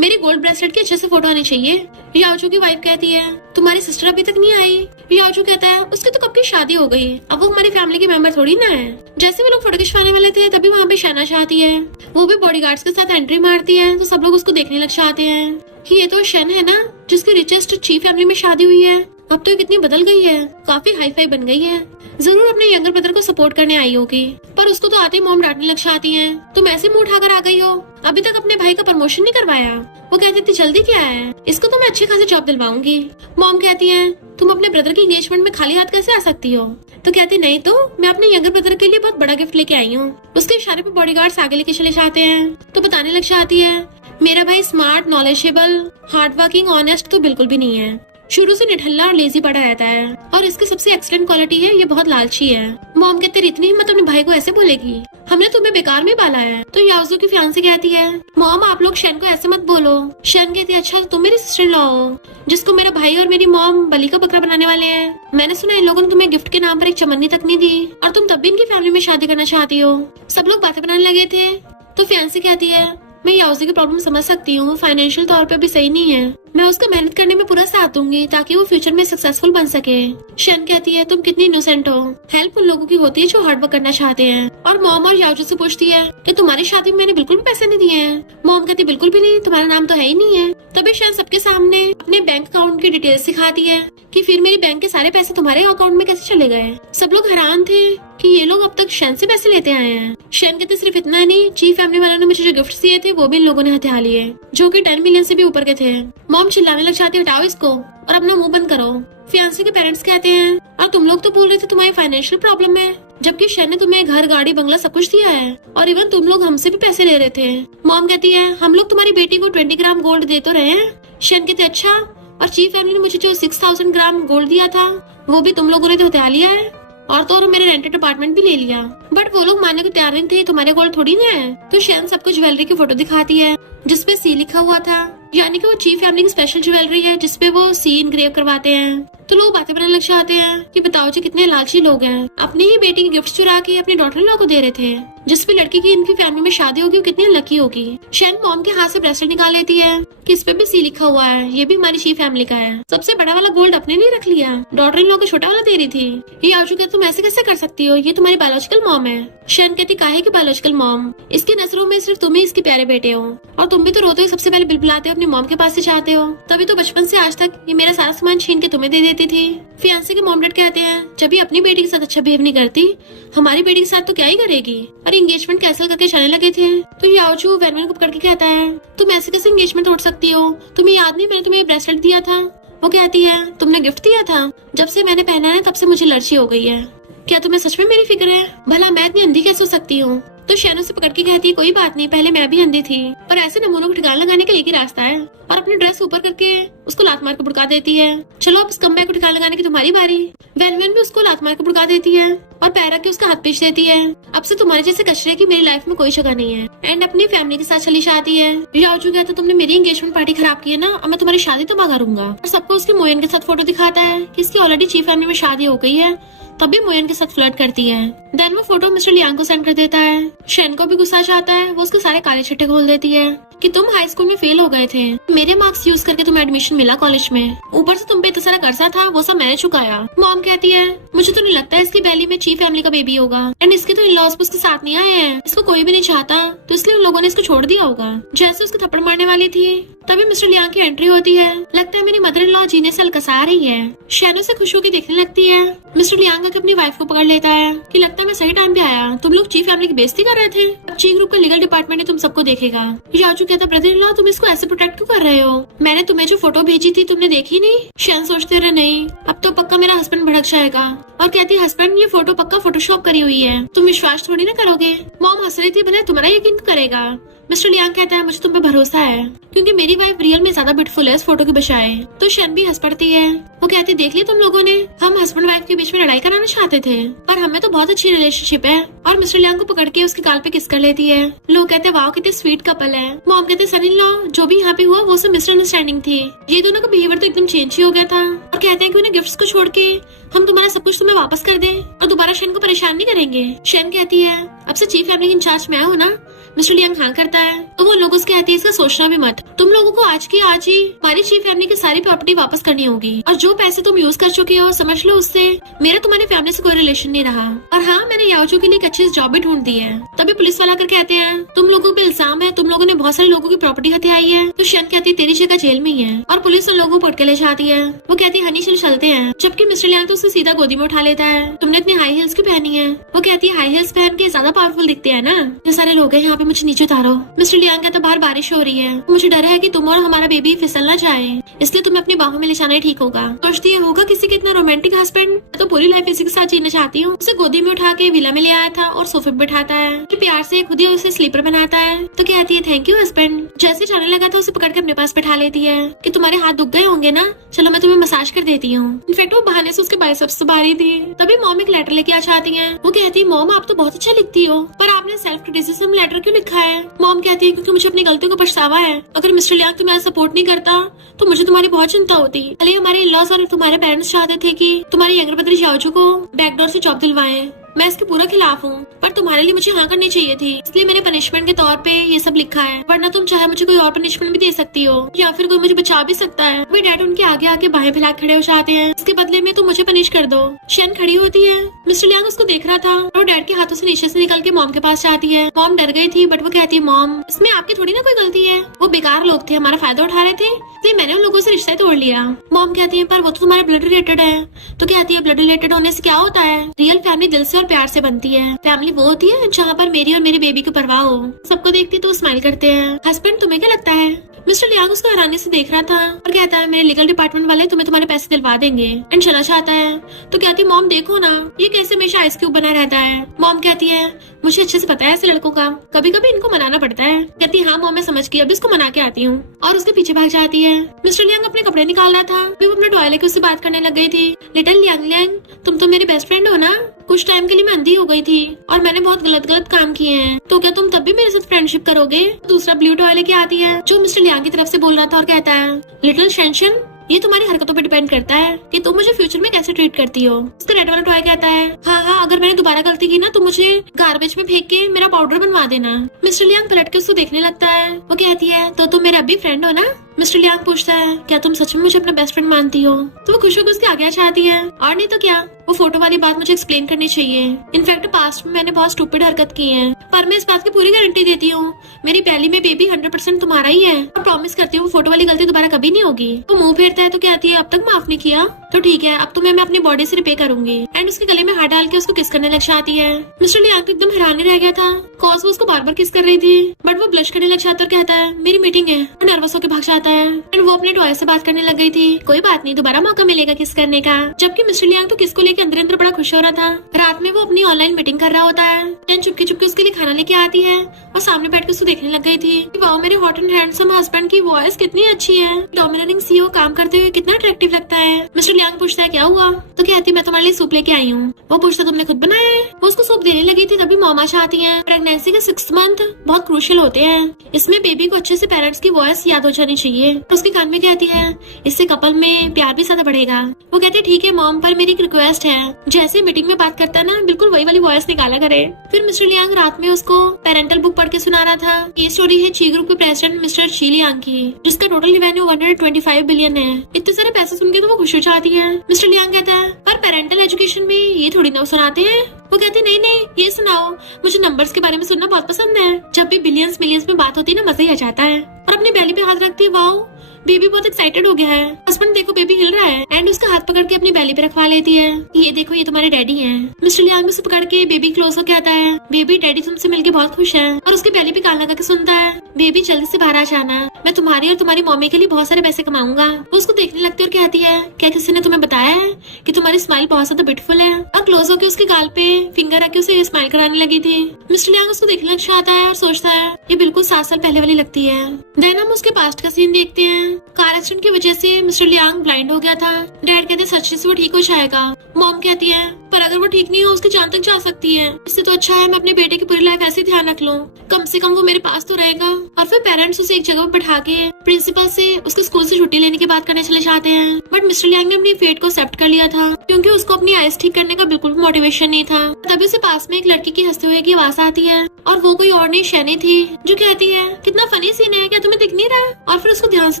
मेरी गोल्ड ब्रेसलेट की अच्छे से फोटो आनी चाहिए। याओजू की वाइफ कहती है तुम्हारी सिस्टर अभी तक नहीं आई। याओजू कहता है उसकी तो कब की शादी हो गई, अब वो हमारी फैमिली की मेंबर थोड़ी ना है। जैसे वो लोग फोटो खिंचवाने वाले थे तभी वहाँ पे शहनाज आती है। वो भी बॉडीगार्ड्स के साथ एंट्री मारती है तो सब लोग उसको देखने लग जाते हैं कि ये तो शन है ना जिसकी रिचेस्ट चीफ फैमिली में शादी हुई है। अब तो ये कितनी बदल गई है, काफी हाई फाई बन गई है। जरूर अपने यंगर ब्रदर को सपोर्ट करने आई होगी पर उसको तो आते ही मॉम डांटने लग जाती है, तुम ऐसे मुंह उठाकर आ गई हो, अभी तक अपने भाई का प्रमोशन नहीं करवाया। वो कहती थी जल्दी क्या है, इसको तो मैं अच्छी खासी जॉब दिलवाऊंगी। मॉम कहती है तुम अपने ब्रदर की एंगेजमेंट में खाली हाथ कैसे आ सकती हो? तो कहती नहीं तो मैं अपने यंगर ब्रदर के लिए बहुत बड़ा गिफ्ट लेके आई हूँ। उसके इशारे पे बॉडीगार्ड्स आगे लेके चले जाते हैं तो बताने लग जाती है मेरा भाई smart, knowledgeable, hard working, honest तो बिल्कुल भी नहीं है। शुरू से निठल्ला और लेजी पड़ा रहता है और इसकी सबसे एक्सीलेंट क्वालिटी है ये बहुत लालची है। मॉम कहते इतनी हिम्मत अपने भाई को ऐसे बोलेगी, हमने तुम्हें बेकार में पाला है। तो याओजू की फियांसे कहती है मॉम आप लोग शन को ऐसे मत बोलो। शन कहती है अच्छा तो तुम मेरी सिस्टर लॉ हो जिसको मेरा भाई और मेरी मॉम बलि का बकरा बनाने वाले हैं। मैंने सुना इन लोगों ने तुम्हें गिफ्ट के नाम पर एक चमन्नी तक नहीं दी और तुम तब भी इनकी फैमिली में शादी करना चाहती हो। सब लोग बातें बनाने लगे थे तो फियांसे कहती है मैं याओजू की प्रॉब्लम समझ सकती हूँ, फाइनेंशियल तौर पे भी सही नहीं है, मैं उसका मेहनत करने में पूरा साथ दूंगी ताकि वो फ्यूचर में सक्सेसफुल बन सके। शन कहती है तुम कितनी इनोसेंट हो, हेल्प उन लोगों की होती है जो हार्ड वर्क करना चाहते हैं। और मॉम और याओजू से पूछती है कि तुम्हारी शादी में मैंने बिल्कुल भी पैसे नहीं दिए हैं। मॉम कहती बिल्कुल भी नहीं, तुम्हारा नाम तो है ही नहीं है। तभी शन सबके सामने अपने बैंक अकाउंट की डिटेल्स सिखाती है कि फिर मेरी बैंक के सारे पैसे तुम्हारे अकाउंट में कैसे चले गए। सब लोग हैरान थे कि ये लोग अब तक शन से पैसे लेते आए हैं। शन कहते सिर्फ इतना नहीं, चीफ फैमिली वालों ने मुझे जो गिफ्ट दिए थे वो भी इन लोगों ने हथिया लिए जो कि 10 मिलियन से भी ऊपर के थे। मॉम चिल्लाने लग जाती है हटाओ इसको और अपना मुंह बंद करो। फियांसे के पेरेंट्स कहते हैं और तुम लोग तो बोल रहे थे तुम्हारी फाइनेंशियल प्रॉब्लम है, जबकि शन ने तुम्हें घर, गाड़ी, बंगला सब कुछ दिया है और इवन तुम लोग हमसे भी पैसे ले रहे थे। मॉम कहती है हम लोग तुम्हारी बेटी को 20 ग्राम गोल्ड दे तो रहे हैं। शन कहते अच्छा, और चीफ फैमिली ने मुझे जो 6000 ग्राम गोल्ड दिया था वो भी तुम लोगों ने तो हथिया लिया है और तो और मेरे रेंटेड अपार्टमेंट भी ले लिया। बट वो लोग मानने को तैयार नहीं थे, तुम्हारे गोल्ड थोड़ी ना है। तो शन सबको ज्वेलरी की फोटो दिखाती है जिसपे सी लिखा हुआ था, यानी कि वो चीफ फैमिली की स्पेशल ज्वेलरी है जिसपे वो सी इनग्रेव करवाते हैं। तो लोग बातें बनाने लग जाते हैं कि बताओ जी कितने लालची लोग हैं, अपनी ही बेटी की गिफ्ट चुरा के अपनी डॉटर इन लॉ को दे रहे थे जिसपे लड़की की इनकी फैमिली में शादी होगी वो कितनी लकी होगी। शन मॉम के हाथ से ब्रेसलेट निकाल लेती है कि इस पे भी सी लिखा हुआ है, ये भी हमारी चीफ फैमिली का है। सबसे बड़ा वाला गोल्ड अपने लिए रख लिया, डॉटर इन लॉ को छोटा वाला दे रही थी। ये याओजू कहती तुम ऐसे कैसे कर सकती हो, ये तुम्हारी बायोलॉजिकल मॉम है। शन कहती काहे की बायोलॉजिकल मॉम, इसकी नजरों में सिर्फ तुम ही इसके प्यारे बेटे हो और तुम भी तो रोते हुए सबसे पहले बिलबिलाते हो अपनी मॉम के पास से चाहते हो। तभी तो बचपन से आज तक ये मेरा सारा सामान छीन के तुम्हें दे देती थी। फियांसे के मॉम डैड कहते हैं जब ये अपनी बेटी के साथ अच्छा बिहेव नहीं करती हमारी बेटी के साथ तो क्या ही करेगी। और एंगेजमेंट कैंसिल करके जाने लगे थे तो याओजू वेनवेन को पकड़ के कहता है तुम ऐसे कैसे एंगेजमेंट तोड़ सकती हो, तुम्हें याद नहीं मैंने तुम्हें ब्रेसलेट दिया था। वो कहती है तुमने गिफ्ट दिया था, जब से मैंने पहना है तब से मुझे एलर्जी हो गई है। क्या तुम्हें सच में मेरी फिक्र है? भला मैं इतनी अंधी कैसे हो सकती हूँ? तो शैनो से पकड़ के कहती है कोई बात नहीं, पहले मैं भी अंधी थी, पर ऐसे नमूनों को ठिकाना लगाने का एक ही रास्ता है। और अपनी ड्रेस ऊपर करके उसको लात मार के बुड़का देती है। चलो अब इस कमबैक को ठिकाना लगाने की तुम्हारी बारी। वैन भी उसको लात मार के बुड़का देती है और पैर रख के उसका हाथ पीछ देती है। अब से तुम्हारे जैसे कचरे की मेरी लाइफ में कोई जगह नहीं है। एंड अपनी फैमिली के साथ चली जाती है। याओजू कहता तुमने मेरी एंगेजमेंट पार्टी खराब की है ना, अब मैं तुम्हारी शादी तबाह करूंगा। और सबको उसकी मोयन के साथ फोटो दिखाता है कि इसकी ऑलरेडी चीफ फैमिली में शादी हो गई है, तभी मोयन के साथ फ्लर्ट करती है। देन वो फोटो मिस्टर लियांग को सेंड कर देता है। शेन को भी गुस्सा आ जाता है, वो उसके सारे काले छट्टे खोल देती है कि तुम हाई स्कूल में फेल हो गए थे, मेरे मार्क्स यूज करके तुम्हें एडमिशन मिला कॉलेज में, ऊपर से तुम पे इतना सारा कर्जा था वो सब मैंने चुकाया। मॉम कहती है मुझे तो नहीं लगता है इसकी बैली में चीफ फैमिली का बेबी होगा, एंड इसके तो इन-लॉज भी उसके साथ नहीं आए हैं, इसको कोई भी नहीं चाहता, तो इसलिए उन लोगों ने इसको छोड़ दिया होगा। जैसे उसको थप्पड़ मारने वाली थी तभी मिस्टर लियांग की एंट्री होती है। लगता है मेरी मदर इन लॉ जीने से अलकसा रही है। शैनो से खुश होकर देखने लगती है। मिस्टर लियांग अपनी वाइफ को पकड़ लेता है कि लगता है मैं सही टाइम पे आया, तुम लोग चीफ फैमिली की बेइज्जती कर रहे थे, अब ची ग्रुप का लीगल डिपार्टमेंट ने तुम सबको देखेगा। याजू कहता ब्रदर इन लॉ तुम इसको ऐसे प्रोटेक्ट क्यों कर रहे हो, मैंने तुम्हें जो फोटो भेजी थी तुमने देखी नहीं? शैन सोचते रहे नहीं, अब तो पक्का मेरा हस्बैंड भड़क जाएगा और कहती है हस्बैंड ये फोटो पक्का फोटोशॉप करी हुई है, तुम विश्वास थोड़ी ना करोगे। मॉम हंस रही थी, भले तुम्हारा यकीन करेगा। मिस्टर लियांग कहता है मुझे तुम पे भरोसा है क्योंकि मेरी वाइफ रियल में ज्यादा ब्यूटीफुल है इस फोटो की बजाय। तो शन भी हंस पड़ती है। वो कहती देख लिया तुम लोगों ने, हम हस्बैंड वाइफ के बीच में लड़ाई कराना चाहते थे पर हमें तो बहुत अच्छी रिलेशनशिप है। और मिस्टर लियांग को पकड़ के उसके गाल पे किस कर लेती है। लोग कहते वाह कितने स्वीट कपल है। मॉम कहते सन इन लॉ जो भी यहाँ पे हुआ वो सब मिसअंडरस्टैंडिंग थी, ये दोनों का बिहेवियर तो एकदम चेंज ही हो गया था। और कहते हैं कि उन्हें गिफ्ट्स को छोड़ के हम तुम्हारा सब कुछ तुम्हें वापस कर दें और दोबारा शेन को परेशान नहीं करेंगे। शेन कहती है अब से चीफ फैमिली इंचार्ज मैं हूँ ना। मिस्टर लियांग हाँ करता है तो वो लोगों से कहती है इसका सोचना भी मत, तुम लोगों को आज की आज ही हमारी चीफ फैमिली की सारी प्रॉपर्टी वापस करनी होगी और जो पैसे तुम यूज कर चुके हो समझ लो उससे मेरा तुम्हारी फैमिली से कोई रिलेशन नहीं रहा। और हाँ मैंने याओजू के लिए एक अच्छी जॉब भी ढूंढ दी है। तभी पुलिस वाला कर कहते हैं तुम लोगों पे इल्जाम है, तुम लोगों ने बहुत सारे लोगों की प्रॉपर्टी हथियाई है। तो शन कहती है तेरी जगह जेल में ही है और पुलिस उन लोगों को पकड़ के ले जाती है। वो कहती है हनी चल चलते हैं, जबकि मिस्टर लियांग तो उसे सीधा गोदी में उठा लेता है। तुमने इतनी हाई हिल्स क्यों पहनी है? वो कहती है हाई हिल्स पहन के ज्यादा पावरफुल दिखते हैं ना, ये सारे लोग हैं यहाँ पे मुझे नीचे उतारो। मिस्टर लियांग कहता बाहर बारिश हो रही है, मुझे डर है कि तुम और हमारा बेबी फिसल ना जाए, इसलिए तुम्हें अपनी बाहों में ले जाना ही ठीक होगा। सोचती है होगा किसी के इतना रोमांटिक हस्बैंड, तो पूरी लाइफ इसी के साथ जीना चाहती हूँ। उसे गोदी में उठा के विला में ले आया था और सोफे पे बैठाता है, कि प्यार से खुद ही उसे स्लीपर बनाता है। तो कहती है थैंक यू हस्बैंड। जैसे जाने लगा था उसे पकड़ के अपने पास बैठा लेती है कि तुम्हारे हाथ दुख गए होंगे ना, चलो मैं तुम्हें मसाज कर देती हूँ। इनफैक्ट वो बहाने से उसके बाइसेप्स दबा रही थी। तभी मॉम एक लेटर लेके आ जाती है। वो कहती है मॉम आप तो बहुत अच्छा लिखती हो, पर आपने सेल्फ क्रिटिसिज्म लेटर क्यों लिखा है? मॉम कहती है क्योंकि मुझे अपनी गलतियों को पछतावा है, अगर मिस्टर लियांग तुम्हें सपोर्ट नहीं करता तो मुझे तुम्हारी बहुत चिंता होती। पहले हमारे इन-लॉज और तुम्हारे पेरेंट्स चाहते थे कि तुम्हारे यंगर ब्रदर याओजू को बैकडोर से जॉब दिलवाएं, मैं इसके पूरा खिलाफ हूँ, पर तुम्हारे लिए मुझे हाँ करनी चाहिए थी, इसलिए मैंने पनिशमेंट के तौर पे ये सब लिखा है, वरना तुम चाहे मुझे कोई और पनिशमेंट भी दे सकती हो या फिर कोई मुझे बचा भी सकता है। वे डैड उनके आगे आके बाहें फैला खड़े हो जाते हैं, इसके बदले में तुम मुझे पनिश कर दो। शेन खड़ी होती है। मिस्टर लियांग उसको देख रहा था और डैड के हाथों से नीचे से निकल के मॉम के पास जाती है। मॉम डर गई थी बट वो कहती है मॉम इसमें आपकी थोड़ी ना कोई गलती है, वो बेकार लोग थे, हमारा फायदा उठा रहे थे, इसलिए मैंने उन लोगों से रिश्ता तोड़ लिया। मॉम कहती है पर वो तो तुम्हारे ब्लड रिलेटेड है। तो कहती है ब्लड रिलेटेड होने से क्या होता है, रियल फैमिली दिल से और प्यार से बनती है। फैमिली वो होती है जहाँ पर मेरी और मेरी बेबी की परवाह हो। सबको देखते तो स्माइल करते हैं। हस्बैंड तुम्हें क्या लगता है? मिस्टर लियांग उसको हैरानी से देख रहा था और कहता है मेरे लीगल डिपार्टमेंट वाले तुम्हें तुम्हारे पैसे दिलवा देंगे। एंड चला जाता है। तो कहती मॉम देखो ना ये कैसे हमेशा आइस क्यूब बना रहता है। मॉम कहती है मुझे अच्छे से पता है ऐसे लड़कों का, कभी कभी इनको मनाना पड़ता है। कहती हाँ मॉम मैं समझ गई, अभी इसको मना के आती हूँ, और उसके पीछे भाग जाती है। मिस्टर लियांग अपने कपड़े निकाल रहा था, फिर वो अपने टॉयलेट के उससे बात करने लग गई थी। लिटिल लियांग तुम तो मेरी बेस्ट फ्रेंड हो ना, कुछ टाइम के लिए मैं अंधी हो गई थी और मैंने बहुत गलत काम किए हैं, तो क्या तुम तब भी मेरे साथ फ्रेंडशिप करोगे? दूसरा ब्लू टॉय लेके आती है जो मिस्टर लियांग की तरफ से बोल रहा था और कहता है लिटिल शेंशन ये तुम्हारी हरकतों पे डिपेंड करता है कि तुम मुझे फ्यूचर में कैसे ट्रीट करती हो। उसका रेड वाला टॉय कहता है हाँ अगर मैंने दोबारा गलती की ना तो मुझे गार्बेज में फेंक के मेरा पाउडर बनवा देना। मिस्टर लियांग पलट के उसको देखने लगता है। वो कहती है तो तुम मेरे अभी फ्रेंड हो ना? मिस्टर लियांग पूछता है क्या तुम सच में मुझे अपना बेस्ट फ्रेंड मानती हो? तो वो खुश होकर उसके आगे आ जाती है। और नहीं तो क्या, वो फोटो वाली बात मुझे एक्सप्लेन करनी चाहिए। इनफैक्ट पास्ट में मैंने बहुत स्टूपिड हरकत की है, पर मैं इस बात की पूरी गारंटी देती हूँ मेरी पहली में बेबी 100% तुम्हारा ही है, और प्रॉमिस करती हूँ वो फोटो वाली गलती दोबारा कभी नहीं होगी। वो मुंह फेरता है तो कहती है अब तक माफ नहीं किया। तो ठीक है, अब तो मैं अपनी बॉडी से रिपे करूंगी। एंड उसके गले में हाथ डाल के उसको किस करने लग जाती है। मिस्टर लियांग तो एकदम हैरान ही रह गया था, कॉज वो उसको बार बार किस कर रही थी, बट वो ब्लश करने लग जाता और कहता है मेरी मीटिंग है, और नर्वस होकर भाग जाता है। एंड वो अपने टॉय से बात करने लग गई थी, कोई बात नहीं, दोबारा मौका मिलेगा किस करने का। जबकि मिस्टर लियांग तो किस को लेकर अंदर अंदर बड़ा खुश हो रहा था। रात में वो अपनी ऑनलाइन मीटिंग कर रहा होता है। एंड चुपके चुपके उसके लिए खाना लेके आती है और सामने बैठ के उसको देखने लग गई थी। वाओ, मेरे हॉट एंड हैंडसम हस्बैंड की वॉइस कितनी अच्छी है, डोमिनेटिंग सीईओ काम करते हुए कितना अट्रैक्टिव लगता है। मिस्टर लियांग पूछता है क्या हुआ, तो कहती मैं तुम्हारे लिए सूप लेके आई हूँ। वो पूछता तुमने खुद बनाया है। वो उसको सूप देने लगी थी तभी मॉम आती है। प्रेगनेंसी के 6 मंथ बहुत क्रूशियल होते हैं, इसमें बेबी को अच्छे से पेरेंट्स की वॉइस याद हो जानी चाहिए। उसके कान में कहती है इससे कपल में प्यार भी ज्यादा बढ़ेगा। वो कहते ठीक है मॉम, पर मेरी एक रिक्वेस्ट है, जैसे मीटिंग में बात करता है ना बिल्कुल वही वाली वॉइस निकाला करे। फिर मिस्टर लियांग रात में उसको पेरेंटल बुक पढ़ के सुना रहा था। ये स्टोरी है ची ग्रुप के प्रेसिडेंट मिस्टर शी लियांग की, जिसका टोटल रेवेन्यू 125 बिलियन है। इतने सारे पैसे सुन के तो वो खुश हो जाती है। मिस्टर लियांग कहता है पर पेरेंटल एजुकेशन में ये थोड़ी ना सुनाते हैं। वो कहते नहीं नहीं ये सुनाओ, मुझे नंबर्स के बारे में सुनना बहुत पसंद है। जब भी बिलियंस मिलियंस में बात होती है ना मजा ही आ जाता है। और अपनी बेली पे हाथ रखती है, वाओ बेबी बहुत एक्साइटेड हो गया है। हस्बैंड देखो बेबी हिल रहा है। एंड उसका हाथ पकड़ के अपनी बेली पे रखवा लेती है, ये देखो ये तुम्हारे डैडी हैं। मिस्टर लियांग उसे पकड़ के बेबी क्लोज होकर आता है, बेबी डैडी तुमसे मिलके बहुत खुश है। और उसके बेली पे कान लगा के सुनता है बेबी जल्दी से बाहर आ जाना, मैं तुम्हारी और तुम्हारी मम्मी के लिए बहुत सारे पैसे कमाऊंगा। वो उसको देखने लगती है और कहती है क्या किसी ने तुम्हें बताया है कि तुम्हारी स्माइल बहुत ज्यादा ब्यूटीफुल है। और क्लोज होकर उसके गाल पे फिंगर रख के उसे स्माइल कराने लगी थी। मिस्टर लियांग उसको देखने लग जाता है और सोचता है ये बिल्कुल 7 साल पहले वाली लगती है। देन हम उसके पास्ट का सीन देखते हैं। कार एक्सीडेंट की वजह से मिस्टर लियांग ब्लाइंड हो गया था। डैड कहते सच्ची से वो ठीक हो जाएगा। मॉम कहती है पर अगर वो ठीक नहीं हो उसकी जान तक जा सकती है, इससे तो अच्छा है मैं अपने बेटे की पूरी लाइफ ऐसे ध्यान रख लूं, कम से कम वो मेरे पास तो रहेगा। और फिर पेरेंट्स उसे एक जगह पर बैठा के प्रिंसिपल से उसके स्कूल से छुट्टी लेने की बात करने चले जाते हैं। बट मिस्टर लियांग ने अपनी फेट को एक्सेप्ट कर लिया था, क्योंकि उसको अपनी आइज ठीक करने का बिल्कुल मोटिवेशन नहीं था। तभी उसे पास में एक लड़की की हंसते हुए की आवाज आती है, और वो कोई और नहीं शैनी थी, जो कहती है कितना फनी सीन है, क्या तुम्हें दिख नहीं रहा। और फिर उसको ध्यान से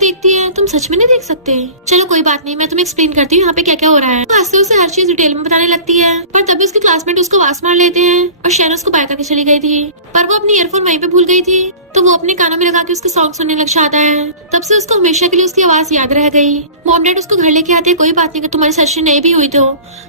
देखती है, तुम सच में नहीं देख सकते। चलो कोई बात नहीं, मैं तुम्हें एक्सप्लेन करती हूँ यहाँ पे क्या क्या हो रहा है। हंसते उसे हर चीज डिटेल में बताने लगती है। पर तभी उसके क्लासमेट उसको वास मार लेते हैं और शैन उसको बाय करके चली गई थी, पर वो अपनी ईयरफोन वहीं पे भूल गई थी। तो वो अपने कानों में लगा के उसके सॉन्ग सुनने लग जाता है। तब से उसको हमेशा के लिए उसकी आवाज याद रह गई। मॉम डैड उसको घर लेके आते, कोई बात नहीं, कि तुम्हारी सर्जरी नहीं भी हुई तो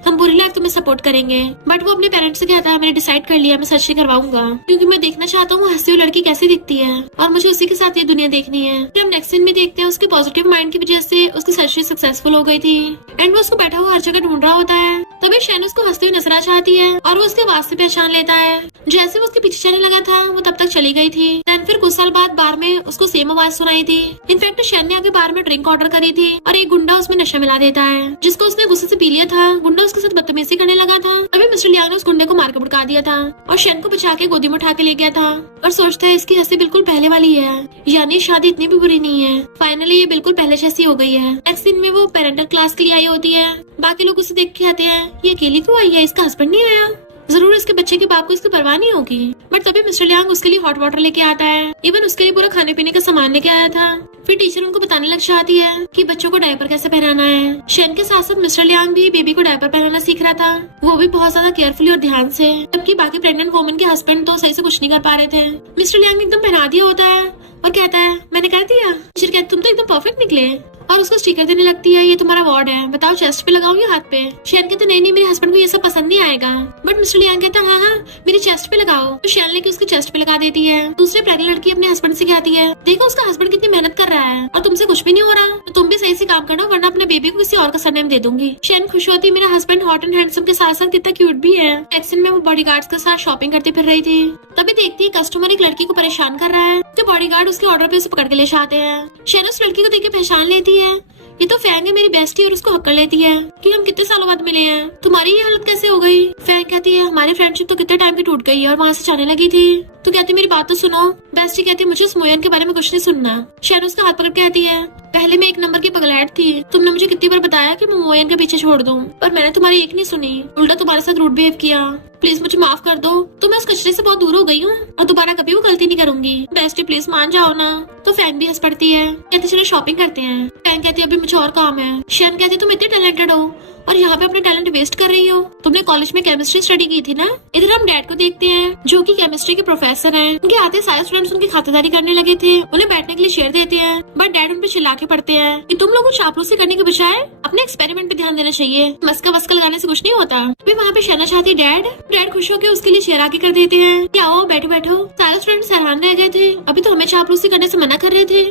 हम पूरी लाइफ तुम्हें सपोर्ट करेंगे। बट वो अपने पेरेंट्स से कहता है मैंने डिसाइड कर लिया, मैं सर्जरी करवाऊंगा, क्योंकि मैं देखना चाहता हूँ वो हंसती हुई लड़की कैसी दिखती है, और मुझे उसी के साथ ये दुनिया देखनी है। फिर हम नेक्स्ट सीन में देखते हैं उसके पॉजिटिव माइंड की वजह से उसकी सर्जरी सक्सेसफुल हो गई थी। एंड वो उसको बैठा हुआ हर जगह ढूंढ रहा होता है। तभी शैन उसको हंसते हुए नजर आ जाती है और वो उसके आवाज से पहचान लेता है। जैसे वो उसके पीछे चलने लगा था वो तब तक चली गई थी। देन फिर कुछ साल बाद बार में उसको सेम आवाज सुनाई थी। इनफैक्ट शैन ने आगे बार में ड्रिंक ऑर्डर करी थी और एक गुंडा उसमें नशा मिला देता है, जिसको उसने गुस्से से पी लिया था। गुंडा उसके साथ बदतमीजी करने लगा था। अभी मिस्टर लियांग ने उस गुंडे को मार के भड़का दिया था और शैन को बचा के गोदी में उठा के ले गया था और सोचता है इसकी हंसी बिल्कुल पहले वाली है, यानी शादी इतनी भी बुरी नहीं है। फाइनली ये बिल्कुल पहले जैसी हो गई है। नेक्स्ट दिन में वो पेरेंटल क्लास के लिए आई होती है। बाकी लोग उसे देख के आते हैं, ये अकेली क्यों आई है, इसका हस्बैंड नहीं आया, जरूर इसके बच्चे के बाप को इसकी परवाह नहीं होगी। बट तभी मिस्टर लियांग उसके लिए हॉट वाटर लेके आता है, इवन उसके लिए पूरा खाने पीने का सामान लेके आया था। फिर टीचर उनको बताने लग जाती है कि बच्चों को डायपर कैसे पहनाना है। शैन के साथ साथ मिस्टर लियांग भी बेबी को डायपर पहनाना सीख रहा था, वो भी बहुत ज्यादा केयरफुली और ध्यान से, जबकि बाकी प्रेग्नेंट वुमन के हस्बैंड तो सही से कुछ नहीं कर पा रहे थे। मिस्टर लियांग ने एकदम पहना दिया होता है और कहता है मैंने कह दिया। टीचर कहती तुम तो एकदम परफेक्ट निकले, और उसको स्टिकर देने लगती है, ये तुम्हारा वार्ड है, बताओ चेस्ट पे लगाऊं या हाथ पे। शैन कहते नहीं नहीं मेरे हस्बैंड को ये सब पसंद नहीं आएगा। बट मिस्टर लियांग कहता हाँ हाँ मेरी चेस्ट पे लगाओ। तो शैन लेके उसके चेस्ट पे लगा देती है। दूसरी प्रेग्नेंट लड़की अपने हस्बैंड से कहती है देखो उसका हस्बैंड कितनी मेहनत कर रहा है और तुमसे कुछ भी नहीं हो रहा, तो तुम भी सही से काम करना वरना अपने बेबी को किसी और का सरनेम दे दूंगी। शैन खुश होती है, मेरा हस्बैंड हॉट एंड हैंडसम के साथ साथ कितना क्यूट भी है। एक्शन में वो बॉडीगार्ड्स के साथ शॉपिंग करती फिर रही थी। तभी देखती है कस्टमर एक लड़की को परेशान कर रहा है, तो बॉडीगार्ड उसके ऑर्डर पे उसे पकड़ के ले जाते हैं। शैन उस लड़की को देख के पहचान लेती है, ये तो फैंग है मेरी बेस्टी, और उसको हक कर लेती है कि हम कितने सालों बाद मिले हैं, तुम्हारी ये हालत कैसे हो गई। फैंग कहती है हमारी फ्रेंडशिप तो कितने टाइम की टूट गई है और वहाँ से जाने लगी थी। तो कहती मेरी बात तो सुनो। बेस्टी कहती मुझे उस मोयन के बारे में कुछ नहीं सुनना। शैन उसका हाथ पकड़ कहती है पहले मैं एक नंबर की पगलैट थी, तुमने मुझे कितनी बार बताया कि मैं मोयन के पीछे छोड़ दूं, पर मैंने तुम्हारी एक नहीं सुनी, उल्टा तुम्हारे साथ रूड बिहेव किया। प्लीज मुझे माफ कर दो, तो मैं उस कचरे से बहुत दूर हो गई हूँ और दोबारा कभी वो गलती नहीं करूंगी। बेस्टी प्लीज मान जाओ ना। तो फैंग भी हंस पड़ती है, कहती चलो शॉपिंग करते हैं। फैंग कहती है अभी मुझे और काम है। शैन कहती तुम इतने टैलेंटेड हो और यहाँ पे अपना टैलेंट वेस्ट कर रही हो। तुमने कॉलेज में केमिस्ट्री स्टडी की थी ना। इधर हम डैड को देखते हैं जो कि केमिस्ट्री के प्रोफेसर हैं। उनके आते सारे स्टूडेंट्स उनकी खातिरदारी करने लगे थे, उन्हें बैठने के लिए शेयर देते हैं, बट डैड उन पे चिल्ला के पड़ते हैं कि तुम लोगों को चापलूसी करने के बजाय अपने एक्सपेरिमेंट पे ध्यान देना चाहिए, मस्का वस्का लगाने से कुछ नहीं होता। अभी वहाँ पे शहना चाहती डैड खुश होकर उसके लिए शेयर आगे कर देते हैं कि आओ बैठो बैठो। सारे स्टूडेंट्स हैरान रह गए थे, अभी तो हमें चापलूसी करने से मना कर रहे थे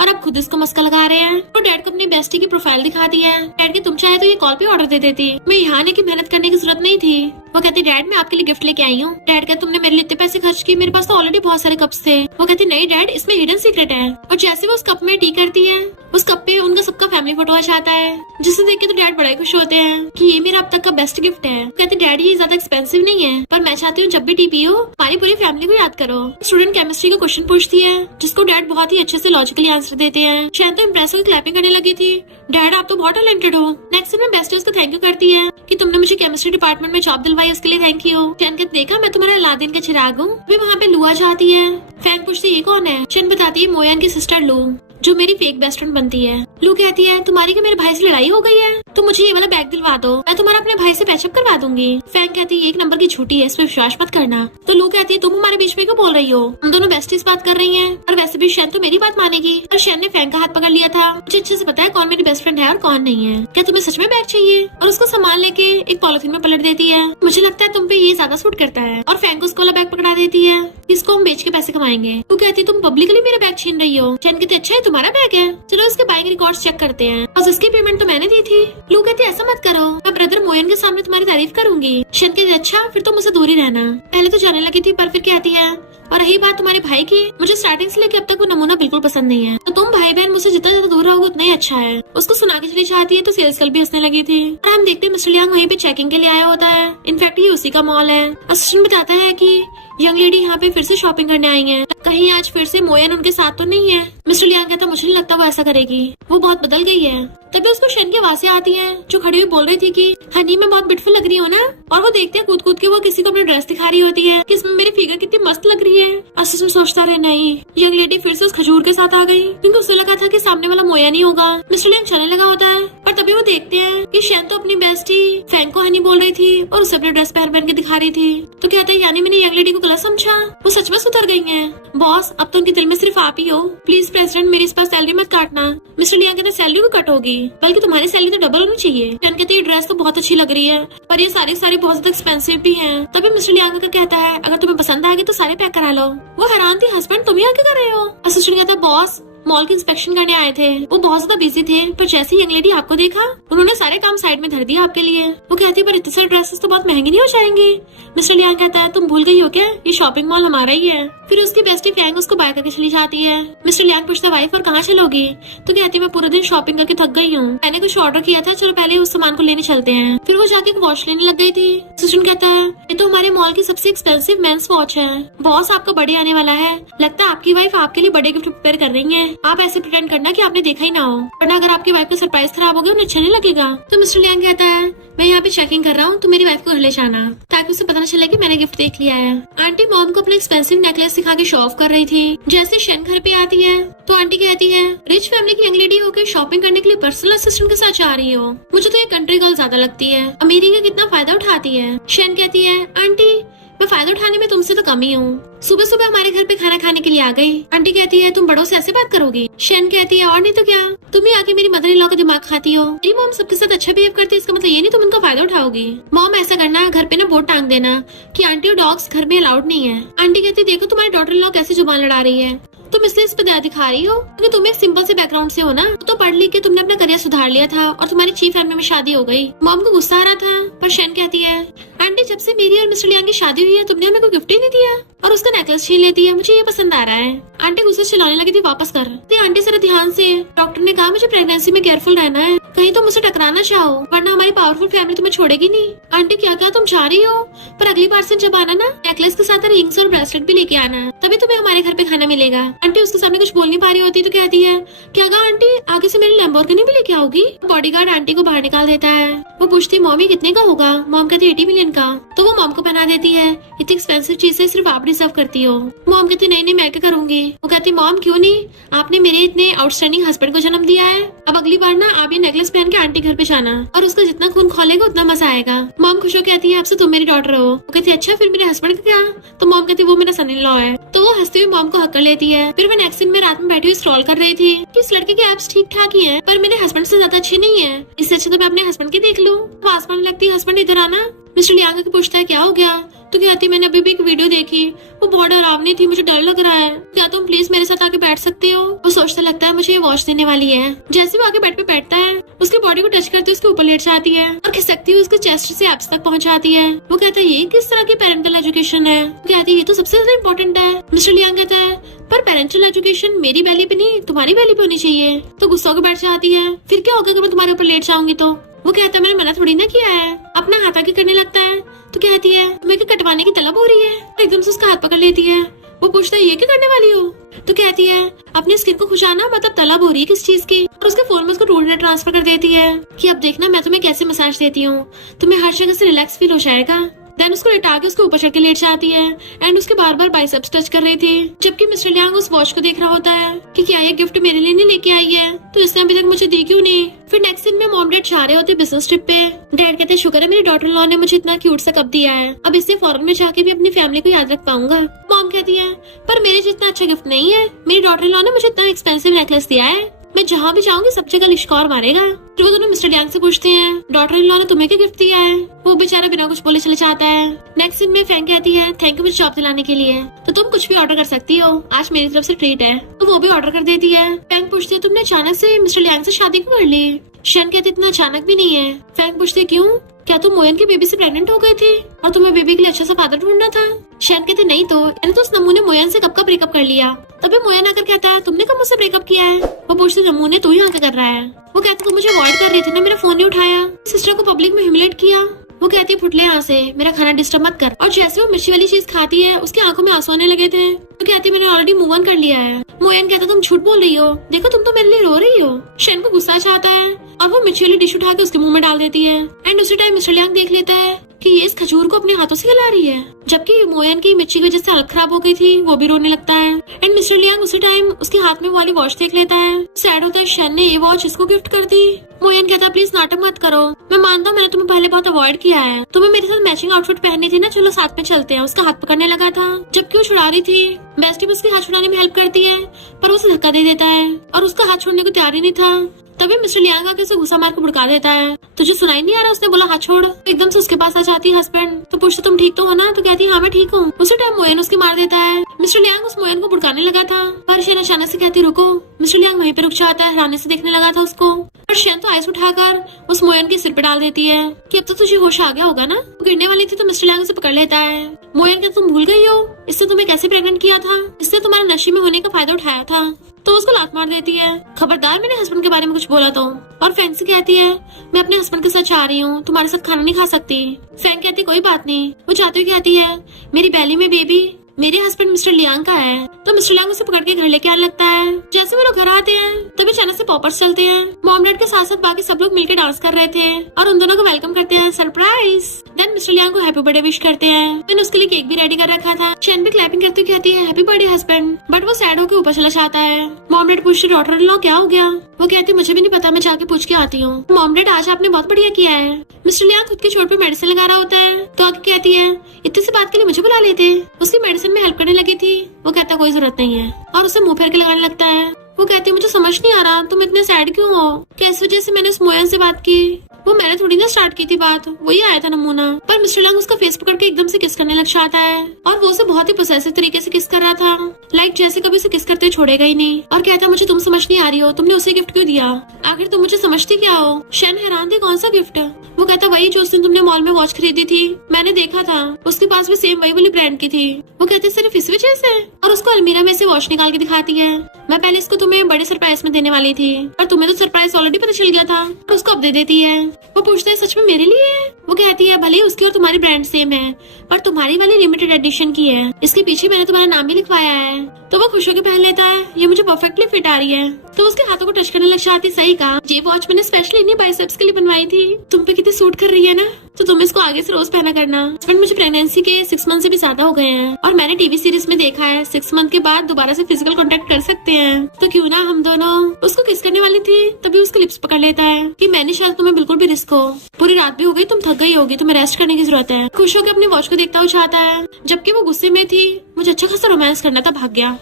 और अब खुद इसको मस्का लगा रहे हैं। तो डैड को अपनी बेस्टी की प्रोफाइल दिखा दी है। डैड के तुम चाहे तो ये कॉल पे ऑर्डर दे देती, मैं यहाँ आने की मेहनत करने की जरूरत नहीं थी। वो कहती डैड मैं आपके लिए गिफ्ट लेके आई हूँ। डैड कहते तुमने मेरे लिए इतने पैसे खर्च किए, मेरे पास तो ऑलरेडी बहुत सारे कप्स थे। वो कहती नहीं डैड इसमें हिडन सीक्रेट है। और जैसे वो उस कप में टी करती है, उस कप पे उनका सबका फैमिली फोटो आ जाता है, जिसे देख के तो डैड बड़े खुश होते हैं कि ये मेरा अब तक का बेस्ट गिफ्ट है। कहते डैड ये ज्यादा एक्सपेंसिव नहीं है, पर मैं चाहती हूँ जब भी टी पियो हमारी पूरी फैमिली को याद करो। स्टूडेंट केमिस्ट्री का क्वेश्चन पूछती है जिसको डैड बहुत ही अच्छे से लॉजिकली आंसर देते हैं। शायद तो इम्प्रेस होकर क्लैपिंग करने लगी थी। डैड आप तो बहुत टैलेंटेड हो। नेक्स्ट में बेस्ट उसको थैंक यू करती है कि तुमने मुझे केमिस्ट्री डिपार्टमेंट में जॉब दिलवाई, उसके लिए थैंक यू। चैन कहते देखा मैं तुम्हारा अलादीन का चिराग हूँ। अभी वहाँ पे लू आ जाती है। फैंग पूछती ये कौन है। चैन बताती है मोयान की सिस्टर लू, जो मेरी फेक बेस्ट फ्रेंड बनती है। लू कहती है तुम्हारी के मेरे भाई से लड़ाई हो गई है, तो मुझे ये वाला बैग दिलवा दो, मैं तुम्हारा अपने भाई से पैचअप करवा दूंगी। फैंग कहती है एक नंबर की झूठी है, इस पर विश्वास मत करना। तो लू कहती है तुम हमारे बीच में क्यों बोल रही हो, हम दोनों बेस्टीज बात कर रही हैं, और वैसे भी शैन तो मेरी बात मानेगी। और शैन ने फैंग का हाथ पकड़ लिया था। मुझे अच्छे से पता है कौन मेरी बेस्ट फ्रेंड है और कौन नहीं है। क्या तुम्हें सच में बैग चाहिए। और उसको सामान लेके एक पॉलिथीन में पलट देती है। मुझे लगता है तुम पे ये ज्यादा सूट करता है। और फैंग उसको वाला बैग पकड़ा देती है, इसको हम बेच के पैसे कमाएंगे। वो कहती है तुम पब्लिकली मेरा बैग छीन रही हो। चैन कहती अच्छा है तुम्हारा बैग है, चलो इसके बाइंग रिकॉर्ड्स चेक करते हैं, और इसकी पेमेंट तो मैंने दी थी। लू कहती ऐसा मत करो, मैं ब्रदर मोयन के सामने तुम्हारी तारीफ करूंगी। शन कहती अच्छा फिर तुम मुझसे दूर ही रहना। पहले तो जाने लगी थी, पर फिर कहती है और रही बात तुम्हारे भाई की, मुझे स्टार्टिंग से लेकर अब तक वो नमूना बिल्कुल पसंद नहीं है, तो तुम भाई बहन मुझसे जितना ज्यादा दूर रहोगे उतना ही अच्छा है। उसको सुना के चली जाती है तो सेल्स गर्ल भी हंसने लगी थी। और हम देखते हैं मिस्टर लियांग वहीं पे चेकिंग के लिए आया होता है। इनफैक्ट ये उसी का मॉल है। असिस्टेंट बताता है कि यंग लेडी यहाँ पे फिर से शॉपिंग करने आई है, कहीं आज फिर से मोयन उनके साथ तो नहीं है। मिस्टर लियांग कहता मुझे नहीं लगता वो ऐसा करेगी, वो बहुत बदल गई है। तभी उसको शन की आवाजें आती हैं, जो खड़ी हुई बोल रही थी कि हनी मैं बहुत ब्यूटीफुल लग रही हूँ ना। और वो देखते हैं कूद कूद के वो किसी को अपनी ड्रेस दिखा रही होती है कि इसमें मेरी फिगर कितनी मस्त लग रही है। असिस्टेंट सोचता रहे नहीं, यंग लेडी फिर से उस खजूर के साथ आ गई, क्योंकि उसे लगा था कि सामने वाला मोया नहीं होगा। मिस्टर लियांग चलने लगा होता है, पर तभी वो देखते हैं कि शन तो अपनी बेस्टी फैंग को हनी बोल रही थी और उसे अपनी ड्रेस पहन के दिखा रही थी। तो कहता है यानी मैंने यंग लेडी को गलत समझा, वो सच में सुधर गई है। बॉस अब तो उनके दिल में सिर्फ आप ही हो, प्लीज प्रेसिडेंट मेरी इस पर सैलरी मत काटना। मिस्टर लियांग कहता सैलरी को कट होगी, बल्कि तुम्हारी सैलरी तो डबल होनी चाहिए। शन कहते ये ड्रेस तो बहुत अच्छी लग रही है, पर ये सारी बहुत ज्यादा एक्सपेंसिव भी है। तभी मिस्टर लियांग का कहता है अगर तुम्हें पसंद आएगी तो सारे पैक करा लो। वो हैरान थी हस्बैंड तुम यहाँ क्या कर रहे हो। असिस्टेंट कहता बॉस मॉल की इंस्पेक्शन करने आए थे, वो बहुत ज्यादा बिजी थे, पर जैसे ही यंग लेडी आपको देखा उन्होंने सारे काम साइड में धर दिया आपके लिए। वो कहती पर इतने सारे ड्रेसेस तो बहुत महंगे नहीं हो जाएंगे। मिस्टर लियांग कहता है तुम भूल गई हो क्या, ये शॉपिंग मॉल हमारा ही है। फिर उसकी बेस्टी फैंग उसको बाय करके चली जाती है। मिस्टर लियांग पूछता वाइफ और कहाँ चलोगी। तो कहती मैं पूरा दिन शॉपिंग करके थक गई हूँ, मैंने कुछ ऑर्डर किया था, चलो पहले उस सामान को लेने चलते हैं। फिर वो जाके वॉच लेने लग गई थी। असिस्टेंट कहता है ये तो हमारे मॉल की सबसे एक्सपेंसिव मेंस वॉच है। बॉस आपका बर्थडे आने वाला है, लगता है आपकी वाइफ आपके लिए बर्थडे गिफ्ट प्रिपेयर कर रही है। आप ऐसे प्रिटेंड करना कि आपने देखा ही ना हो, वरना अगर आपकी वाइफ को सरप्राइज खराब हो गया उन्हें अच्छा नहीं लगेगा। तो मिस्टर लियांग कहता है मैं यहाँ पे चेकिंग कर रहा हूँ, तो मेरी वाइफ को घर ले जाना, ताकि उसे पता न चले कि मैंने गिफ्ट देख लिया है। आंटी मॉम को अपना एक्सपेंसिव नेकलेस दिखा के शो ऑफ कर रही थी। जैसे शन घर पे आती है तो आंटी कहती है रिच फैमिली की यंग लेडी होकर शॉपिंग करने के लिए पर्सनल असिस्टेंट के साथ जा रही हो, मुझे तो ये कंट्री गर्ल ज्यादा लगती है, अमीरी का कितना फायदा उठाती है। शन कहती है आंटी मैं फायदा उठाने में तुमसे तो कम ही हूँ, सुबह सुबह हमारे घर पे खाना खाने के लिए आ गई। आंटी कहती है तुम बड़ों से ऐसे बात करोगी। शन कहती है और नहीं तो क्या, तुम ही आके मेरी मदर इन लॉ का दिमाग खाती हो। मेरी मॉम सबके साथ अच्छा बिहेव करती है, इसका मतलब ये नहीं तुम इनका फायदा उठाओगी। मॉम ऐसा करना घर पे ना बोर्ड टांग देना कि आंटी और डॉग्स घर में अलाउड नहीं है। आंटी कहती देखो तुम्हारी डॉटर इन लॉ कैसे जुबान लड़ा रही है, तुम इसलिए इस पे दया दिखा रही हो क्योंकि तुम एक सिंपल से बैकग्राउंड से हो ना, तो पढ़ लिख के तुमने अपना करियर सुधार लिया था और तुम्हारी चीफ फैमिली में शादी हो गई। मॉम को गुस्सा आ रहा था, पर शन कहती है आंटी जब से मेरी और मिस्टर लियांग की शादी हुई है तुमने हमें कोई गिफ्ट ही नहीं दिया, और उसका नेकलेस छीन लेती है, मुझे ये पसंद आ रहा है। आंटी गुस्से चलाने लगी थी वापस कर। आंटी जरा ध्यान से, डॉक्टर ने कहा मुझे प्रेगनेंसी में केयरफुल रहना है, कहीं तुम मुझसे टकराना चाहो वरना हमारी पावरफुल फैमिली तुम्हें छोड़ेगी नहीं। आंटी क्या क्या तुम जा रही हो, पर अगली बार से जब आना ना नेकलेस के साथ रिंग्स और ब्रेसलेट भी लेके आना, तभी तुम्हें हमारे घर पे खाना मिलेगा। आंटी उसके सामने कुछ बोल नहीं पा रही होती तो कहती है क्या कहा आंटी आगे से मेरी लैम्बोर्गिनी भी लेके आओगी। बॉडीगार्ड आंटी को बाहर निकाल देता है। वो पूछती मॉमी कितने का होगा। मॉम कहती 80 मिलियन का। तो वो मॉम को पहना देती है, इतनी एक्सपेंसिव चीजें सिर्फ आप डिजर्व करती हो। मॉम कहती नहीं मैं क्या करूंगी। वो कहती मॉम क्यों नहीं, आपने मेरे इतने आउटस्टैंडिंग हस्बैंड को जन्म दिया है, अब अगली बार ना आप ये नेकलेस पहन के आंटी घर पे जाना और उसका जितना खून खोलेगा उतना मजा आएगा। मॉम खुश होकर कहती है आपसे तुम मेरी डॉटर हो। वो कहती है अच्छा फिर मेरे हस्बैंड का क्या? तो मॉम कहती है वो मेरा सन इन लॉ है। तो वो हंसते हुए मॉम को हक कर लेती है। फिर मैं नेक्स्ट सीन में रात में बैठी हुई स्क्रॉल कर रही थी कि इस लड़के के एप्स ठीक ठाक ही है पर मेरे हस्बैंड से ज्यादा अच्छे नहीं है, इससे अच्छा तो मैं अपने हस्बैंड के देख लूं। तो आसमान लगती है हस्बैंड इधर आना। मिस्टर लियांग के पूछता है क्या हो गया? तो कहती मैंने अभी भी एक वीडियो देखी, वो बहुत डरावनी थी, मुझे डर लग रहा है, क्या तुम प्लीज मेरे साथ आके बैठ सकते हो? वो सोचने लगता है मुझे ये वॉच देने वाली है। जैसे वो आके बेड पे बैठता है उसकी बॉडी को टच करते उसके ऊपर लेट जाती है और खिसकती हुई उसके चेस्ट से एब्स तक पहुंच जाती है। वो कहता है ये किस तरह की पेरेंटल एजुकेशन है? वो कहती है ये तो सबसे ज्यादा इम्पोर्टेंट है। मिस्टर लियांग कहता है पर पेरेंटल एजुकेशन मेरी वैली पे नहीं तुम्हारी वैली पे होनी चाहिए। तो गुस्सा होकर बैठ जाती है। फिर क्या होगा अगर मैं तुम्हारे ऊपर लेट जाऊंगी तो? वो कहता है मैंने मना थोड़ी ना किया है। अपना हाथ आगे करने लगता है। तो कहती है तुम्हें क्या कटवाने की तलब हो रही है? तो एकदम से उसका हाथ पकड़ लेती है। वो पूछता है ये क्या करने वाली हो? तो कहती है अपनी स्किन को खुशाना, मतलब तलब हो रही है किस चीज की? और उसके फोन में उसको टूल ट्रांसफर कर देती है कि अब देखना मैं तुम्हें कैसे मसाज देती हूँ, तुम्हें हर जगह से रिलैक्स फील हो जाएगा। देन उसको लेटा के उसके ऊपर चढ़ के लेट जाती है एंड उसके बार बार बाइसेप्स टच कर रही थी। जबकि मिस्टर लियांग उस वॉच को देख रहा होता है कि क्या ये गिफ्ट मेरे लिए नहीं लेके आई है, तो इसने अभी तक मुझे दी क्यों नहीं। फिर नेक्स्ट सीन में मॉम डैड जा रहे होते बिजनेस ट्रिप पे। डैड कहते शुक्र है मेरी डॉटर लॉ ने मुझे इतना क्यूट सा कप दिया है, अब इससे फॉरेन में जाके भी अपनी फैमिली को याद रख पाऊंगा। मॉम कहती है पर मेरे जितना अच्छा गिफ्ट नहीं है, मेरी डॉटर लॉ ने मुझे इतना एक्सपेंसिव नेकलेस दिया है, मैं जहाँ भी जाऊंगी सब जगह लिश्कौर मारेगा। फिर वो दोनों मिस्टर लियांग से पूछते हैं डॉटर इन लॉ ने तुम्हें क्या गिफ्ट दिया है? वो बेचारा बिना कुछ बोले चले जाता है। नेक्स्ट सीन में फैंग कहती है थैंक यू मुझे जॉब दिलाने के लिए, तो तुम कुछ भी ऑर्डर कर सकती हो, आज मेरी तरफ से ट्रीट है। तो वो भी ऑर्डर कर देती है। फैंग पूछती है तुमने अचानक से मिस्टर लियांग से शादी क्यों कर ली? शन कहते इतना अचानक भी नहीं है। फैंग पूछती क्यों, क्या तुम मोयन की बेबी से प्रेग्नेंट हो गए थे और तुम्हें बेबी के लिए अच्छा सा फादर ढूंढना था? शन कहते नहीं तो यानी तो उस नमू ने मोयन से कब का ब्रेकअप कर लिया। तभी मोयन आकर कहता है तुमने कब मुझसे ब्रेकअप किया है? वो पूछते नमू ने तू ही आकर कर रहा है। वो कहते तुम मुझे अवॉइड कर रही थी ना, मेरा फोन नहीं उठाया, सिस्टर को पब्लिक में ह्यूमिलेट किया। वो कहती है फुटले यहाँ से, मेरा खाना डिस्टर्ब मत कर। और जैसे वो मिर्ची वाली चीज खाती है उसकी आंखों में आंसू आने लगे थे। वो कहती है मैंने ऑलरेडी मूव ऑन कर लिया है। मोयन कहता तुम झूठ बोल रही हो, देखो तुम तो मेरे लिए रो रही हो। शन को गुस्सा चाहता है और वो मिर्ची वाली डिश उठा के उसके मुंह में डाल देती है एंड उसी टाइम मिस्टर लियांग देख लेता है कि ये इस खजूर को अपने हाथों से खिला रही है। जबकि मोयन की मिर्ची की वजह से हालत खराब हो गई थी, वो भी रोने लगता है एंड मिस्टर लियांग उसी टाइम उसके हाथ में वाली वॉच देख लेता है। सैड होता है शन ने ये वॉच इसको गिफ्ट कर दी। मोयन कहता प्लीज नाटक मत करो, मैं मानता हूँ मैंने तुम्हें पहले बहुत अवॉइड किया है, तुम्हें मेरे साथ मैचिंग आउटफिट पहननी थी ना, चलो साथ में चलते हैं। उसका हाथ पकड़ने लगा था जबकि वो छुड़ा रही थी। बेस्टी भी उसके हाथ छुड़ाने में हेल्प करती है पर उसे धक्का दे देता है और उसका हाथ छोड़ने को तैयार ही नहीं था। तभी मिस्टर लियांग आके उसे गुस्सा मार के भड़का देता है। तुझे सुनाई नहीं आ रहा? उसने बोला हाथ छोड़। एकदम से उसके पास आ जाती है हस्बैंड। तो पूछते तुम ठीक तो हो ना? तो कहती है हाँ मैं ठीक हूँ। उसी टाइम मोयन उसके मार देता है। मिस्टर लियांग उस मोयन को भड़काने लगा था पर शन अचानक से कहती रुको। मिस्टर लियांग वहीं पे रुक जाता है, हैरानी से देखने लगा था उसको। पर शन तो आइस उठाकर उस मोयन के सिर पे डाल देती है कि अब तो तुझे होश आ गया होगा ना। वो गिरने वाली थी तो मिस्टर लियांग उसे पकड़ लेता है। मोयन क्या तुम भूल गई हो इससे तुम्हें कैसे प्रेग्नेंट किया था? इसने तुम्हारे नशे में होने का फायदा उठाया था। तो उसको लात मार देती है, खबरदार मेरे हस्बैंड के बारे में कुछ बोला तो। और फैंग से कहती है मैं अपने हस्बैंड के साथ जा रही हूँ, तुम्हारे साथ खाना नहीं खा सकती। फैंग कहती कोई बात नहीं। वो चाहती हुई कहती है मेरी बैली में बेबी मेरे हस्बैंड मिस्टर लियांग का है। तो मिस्टर लियांग उसे पकड़ के घर लेके आने लगता है। जैसे वो लोग घर आते हैं तभी अचानक से पॉपर्स चलते हैं। मॉम डैड के साथ साथ बाकी सब लोग मिलकर डांस कर रहे थे और उन दोनों को वेलकम करते हैं, सरप्राइज। देन मिस्टर लियांग को हैप्पी बर्थडे विश करते हैं। मैंने उसके लिए केक भी रेडी कर रखा था। शन भी क्लैपिंग करते हुए कहती है हैप्पी बर्थडे हस्बैंड, बट वो सैड होकर ऊपर चला जाता है। मॉम डैड पूछते डॉटर इन लॉ क्या हो गया? वो कहती मुझे भी नहीं पता, मैं जाके पूछ के आती हूँ। मॉम डैड आज आपने बहुत बढ़िया किया है। मिस्टर लियांग खुद के चोट पे मेडिसिन लगा रहा होता है तो आके कहती है इतनी सी बात के लिए मुझे बुला लेते। उसकी मेडिसिन में हेल्प करने लगी थी। वो कहता कोई जरूरत नहीं है और उसे मुंह फेर के लगाने लगता है। वो कहती है मुझे समझ नहीं आ रहा तुम इतने सैड क्यों हो, किस वजह से मैंने उस मोयन से बात की? वो मैंने थोड़ी ना स्टार्ट की थी बात, वही आया था नमूना। पर मिस्टर लियांग उसका फेस पकड़ के एकदम से किस करने लग जाता है और वो उसे बहुत ही पोसेसिव तरीके से किस कर रहा था, लाइक जैसे कभी उसे किस करते छोड़ेगा ही नहीं। और कहता मुझे तुम समझ नहीं आ रही हो, तुमने उसे गिफ्ट क्यों दिया? आखिर तुम मुझे समझती क्या हो? शन हैरान थी कौन सा गिफ्ट? वो कहता वही जो उस दिन तुमने मॉल में वॉच खरीदी थी, मैंने देखा था उसके पास भी सेम वही वाली ब्रांड की थी। वो कहते सिर्फ इस वजह से? और उसको अलमीरा में से वॉच निकाल के दिखाती है। मैं पहले इसको तुम्हें बड़े सरप्राइज में देने वाली थी पर तुम्हें तो सरप्राइज ऑलरेडी पता चल गया था और उसको अब दे देती है। वो पूछता है सच में मेरे लिए? वो कहती है भले उसकी और तुम्हारी ब्रांड सेम है पर तुम्हारी वाली लिमिटेड एडिशन की है, इसके पीछे मैंने तुम्हारा नाम भी लिखवाया है। तो वो खुश होकर पहन लेता है, ये मुझे परफेक्टली फिट आ रही है। तो उसके हाथों को टच करने लग जाती, सही कहा, ये वॉच मैंने स्पेशली इन्हीं बाइसेप्स के लिए बनवाई थी, तुम पे कितनी सूट कर रही है ना। तो तुम इसको आगे से रोज पहना करना। हस्बैंड, मुझे प्रेगनेंसी के 6 मंथ से भी ज्यादा हो गए हैं और मैंने टीवी सीरीज में देखा है 6 मंथ के बाद दोबारा से फिजिकल कांटेक्ट कर सकते हैं, तो क्यों ना हम दोनों। उसको किस करने वाली थी तभी उसके लिप्स पकड़ लेता है कि मैंने शायद तुम्हें बिल्कुल भी रिस्क हो, पूरी रात भी हो गई, तुम थक गई होगी, तुम्हें रेस्ट करने की जरूरत है। खुश होकर अपने वॉच को देखता हुआ चाहता है, जबकि वो गुस्से में थी। मुझे अच्छा खासा रोमांस करना था, भाग गया।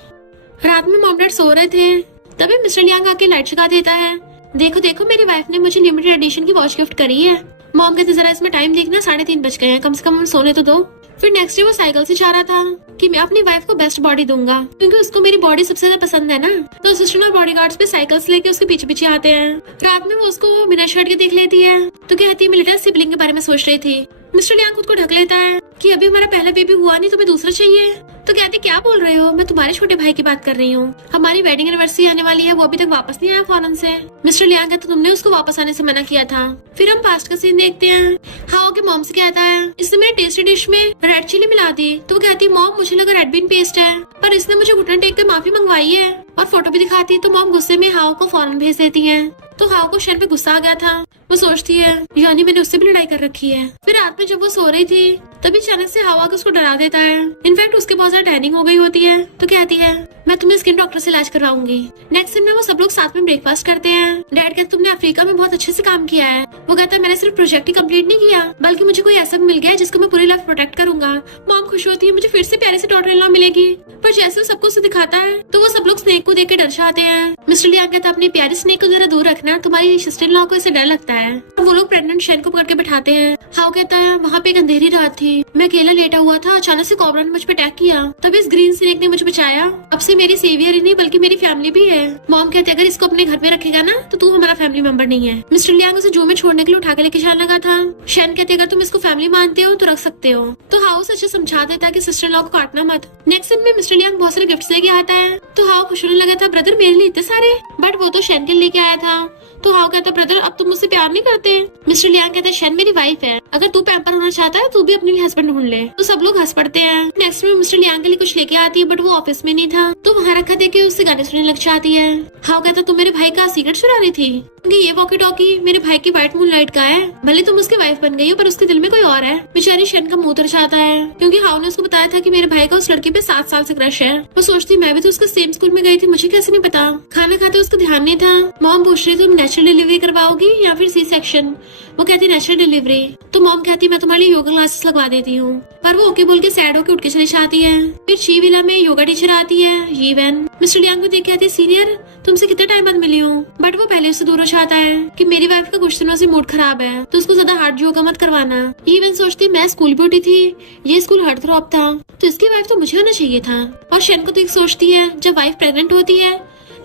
रात में मॉम डैड सो रहे थे, तभी मिस्टर लियांग आके लाइट जगा देता है। देखो देखो, मेरी वाइफ ने मुझे लिमिटेड एडिशन की वॉच गिफ्ट करी है। मॉम कहते जरा इसमें टाइम देखना, 3:30 बज गए हैं, कम से कम सोने तो दो। फिर नेक्स्ट डे वो साइकिल से जा रहा था कि मैं अपनी वाइफ को बेस्ट बॉडी दूंगा, क्योंकि उसको मेरी बॉडी सबसे ज्यादा पसंद है ना। तो असिस्टेंट और बॉडीगार्ड्स पे साइकिल्स लेके उसके पीछे पीछे आते हैं। रात में वो उसको बिना शर्ट के देख लेती है, तो कहती है मैं लिटिल सिबलिंग के बारे में सोच रही थी। मिस्टर लियांग खुद को ढक लेता है कि अभी हमारा पहला बेबी हुआ नहीं, तुम्हें दूसरा चाहिए। तो कहते क्या बोल रहे हो, मैं तुम्हारे छोटे भाई की बात कर रही हूँ। हमारी वेडिंग एनिवर्सरी आने वाली है, वो अभी तक वापस नहीं आया फॉरन से। मिस्टर लियांग कहता तुमने उसको वापस आने से मना किया था। फिर हम पास्ट का सीन देखते हैं। हाँ के मॉम से कहता है इसने मेरे टेस्टी डिश में रेड चिली मिला दी। तो वो कहती मॉम मुझे लगा रेड बीन पेस्ट है, पर इसने मुझे घुटना टेक कर माफी मंगवाई है और फोटो भी दिखाती है। तो मॉम गुस्से में हाओ को फॉरन भेज देती है। तो हाओ को शहर पे गुस्सा आ गया था। वो सोचती है यानी मैंने उससे भी लड़ाई कर रखी है। फिर रात में जब वो सो रही थी तभी अचानक से हाओ आके उसको डरा देता है। इनफैक्ट उसके बहुत ज्यादा टैनिंग हो गई होती है। तो कहती है मैं तुम्हें स्किन डॉक्टर से इलाज करवाऊंगी। नेक्स्ट दिन में वो सब लोग साथ में ब्रेकफास्ट करते हैं। डैड कहते तुमने अफ्रीका में बहुत अच्छे से काम किया है। वो कहता है मैंने सिर्फ प्रोजेक्ट ही कंप्लीट नहीं किया, बल्कि मुझे कोई ऐसा भी मिल गया जिसको मैं पूरी लाइफ प्रोटेक्ट करूंगा। मॉम खुश होती है मुझे फिर से प्यारे से डॉटर इन लॉ मिलेगी। पर जैसे वो सबको उसे दिखाता है तो वो सब लोग स्नेक को देख के डर जाते हैं। मिस्टर लियांग कहता है अपनी प्यारी स्नेक को जरा दूर रखना, तुम्हारी सिस्टर इन लॉ को इसे डर लगता है। वो लोग प्रेग्नेंट शेन को पकड़ के बैठाते हैं। हाउ कहता है वहाँ पे एक अंधेरी रात थी, मैं अकेला लेटा हुआ था, अचानक से कोबरा ने मुझ पे अटैक किया, तभी इस ग्रीन स्नेक ने मुझे बचाया। अब से मेरी सेवियर ही नहीं बल्कि मेरी फैमिली भी है। मॉम कहते अगर इसको अपने घर में रखेगा ना तो तू हमारा फैमिली मेंबर नहीं है। मिस्टर लियांग उसे जू में छोड़ने के लिए उठा के लेके जाने लगा था। शेन कहते अगर तुम इसको फैमिली मानते हो तो रख सकते हो। तो हाउ सच्चे समझा देता कि सिस्टर इन लॉ को काटना मत। नेक्स्ट दिन में मिस्टर लियांग बहुत सारे गिफ्ट लेके आता है। तो हाउ खुश होने लगा था ब्रदर मेरे लिए इतने सारे, बट वो तो शेन के लिए लेके आया था। तो हाउ कहता ब्रदर अब तुम मुझसे प्यार नहीं करते। मिस्टर लियांग कहता है शेन मेरी वाइफ है, अगर तू पैम्पर होना चाहता है तू भी अपने लिए हस्बैंड ढूंढ ले। तो सब लोग हंस पड़ते हैं। नेक्स्ट में मिस्टर लियांग के लिए कुछ लेके आती है, बट वो ऑफिस में नहीं था। तो वहाँ रखा देख के उससे गाने सुनने लग जाती है। हाउ कहता तुम मेरे भाई का सीक्रेट चुरा रही थी, क्योंकि ये वॉकी टॉकी मेरे भाई की व्हाइट मून लाइट का है। भले तुम उसकी वाइफ बन गई हो पर उसके दिल में कोई और है। बेचारी शेन का मुंह उतर जाता है, क्योंकि हाउ ने उसको बताया था कि मेरे भाई का उस लड़की पे 7 साल से क्रश है। वो सोचती मैं भी तो उसके सेम स्कूल में गई थी, मुझे कैसे नहीं पता। खाना खाते उसका ध्यान नहीं था। मॉम पूछ रही तुम नेचुरल डिलीवरी करवाओगी या फिर सी सेक्शन। वो कहती नेचुरल डिलीवरी। तो मॉम कहती मैं तुम्हारे लिए योगा क्लासेस लगवा देती हूँ, पर वो ओके बोल के सैड होके उठ के चली जाती है। फिर शी विला में योगा टीचर आती है यीवेन। मिस्टर लियांग को देख के कहती सीनियर तुमसे कितने टाइम बाद मिली हूँ, बट वो पहले उससे दूर हो जाता है कि मेरी वाइफ का कुछ दिनों से मूड खराब है तो उसको ज्यादा हार्ड योगा मत करवाना। यीवेन सोचती मैं स्कूल भी उठी थी, ये स्कूल हार्ड थ्रॉप था, तो इसकी वाइफ तो मुझे होना चाहिए था। और शेन को तो एक सोचती है जब वाइफ प्रेग्नेंट होती है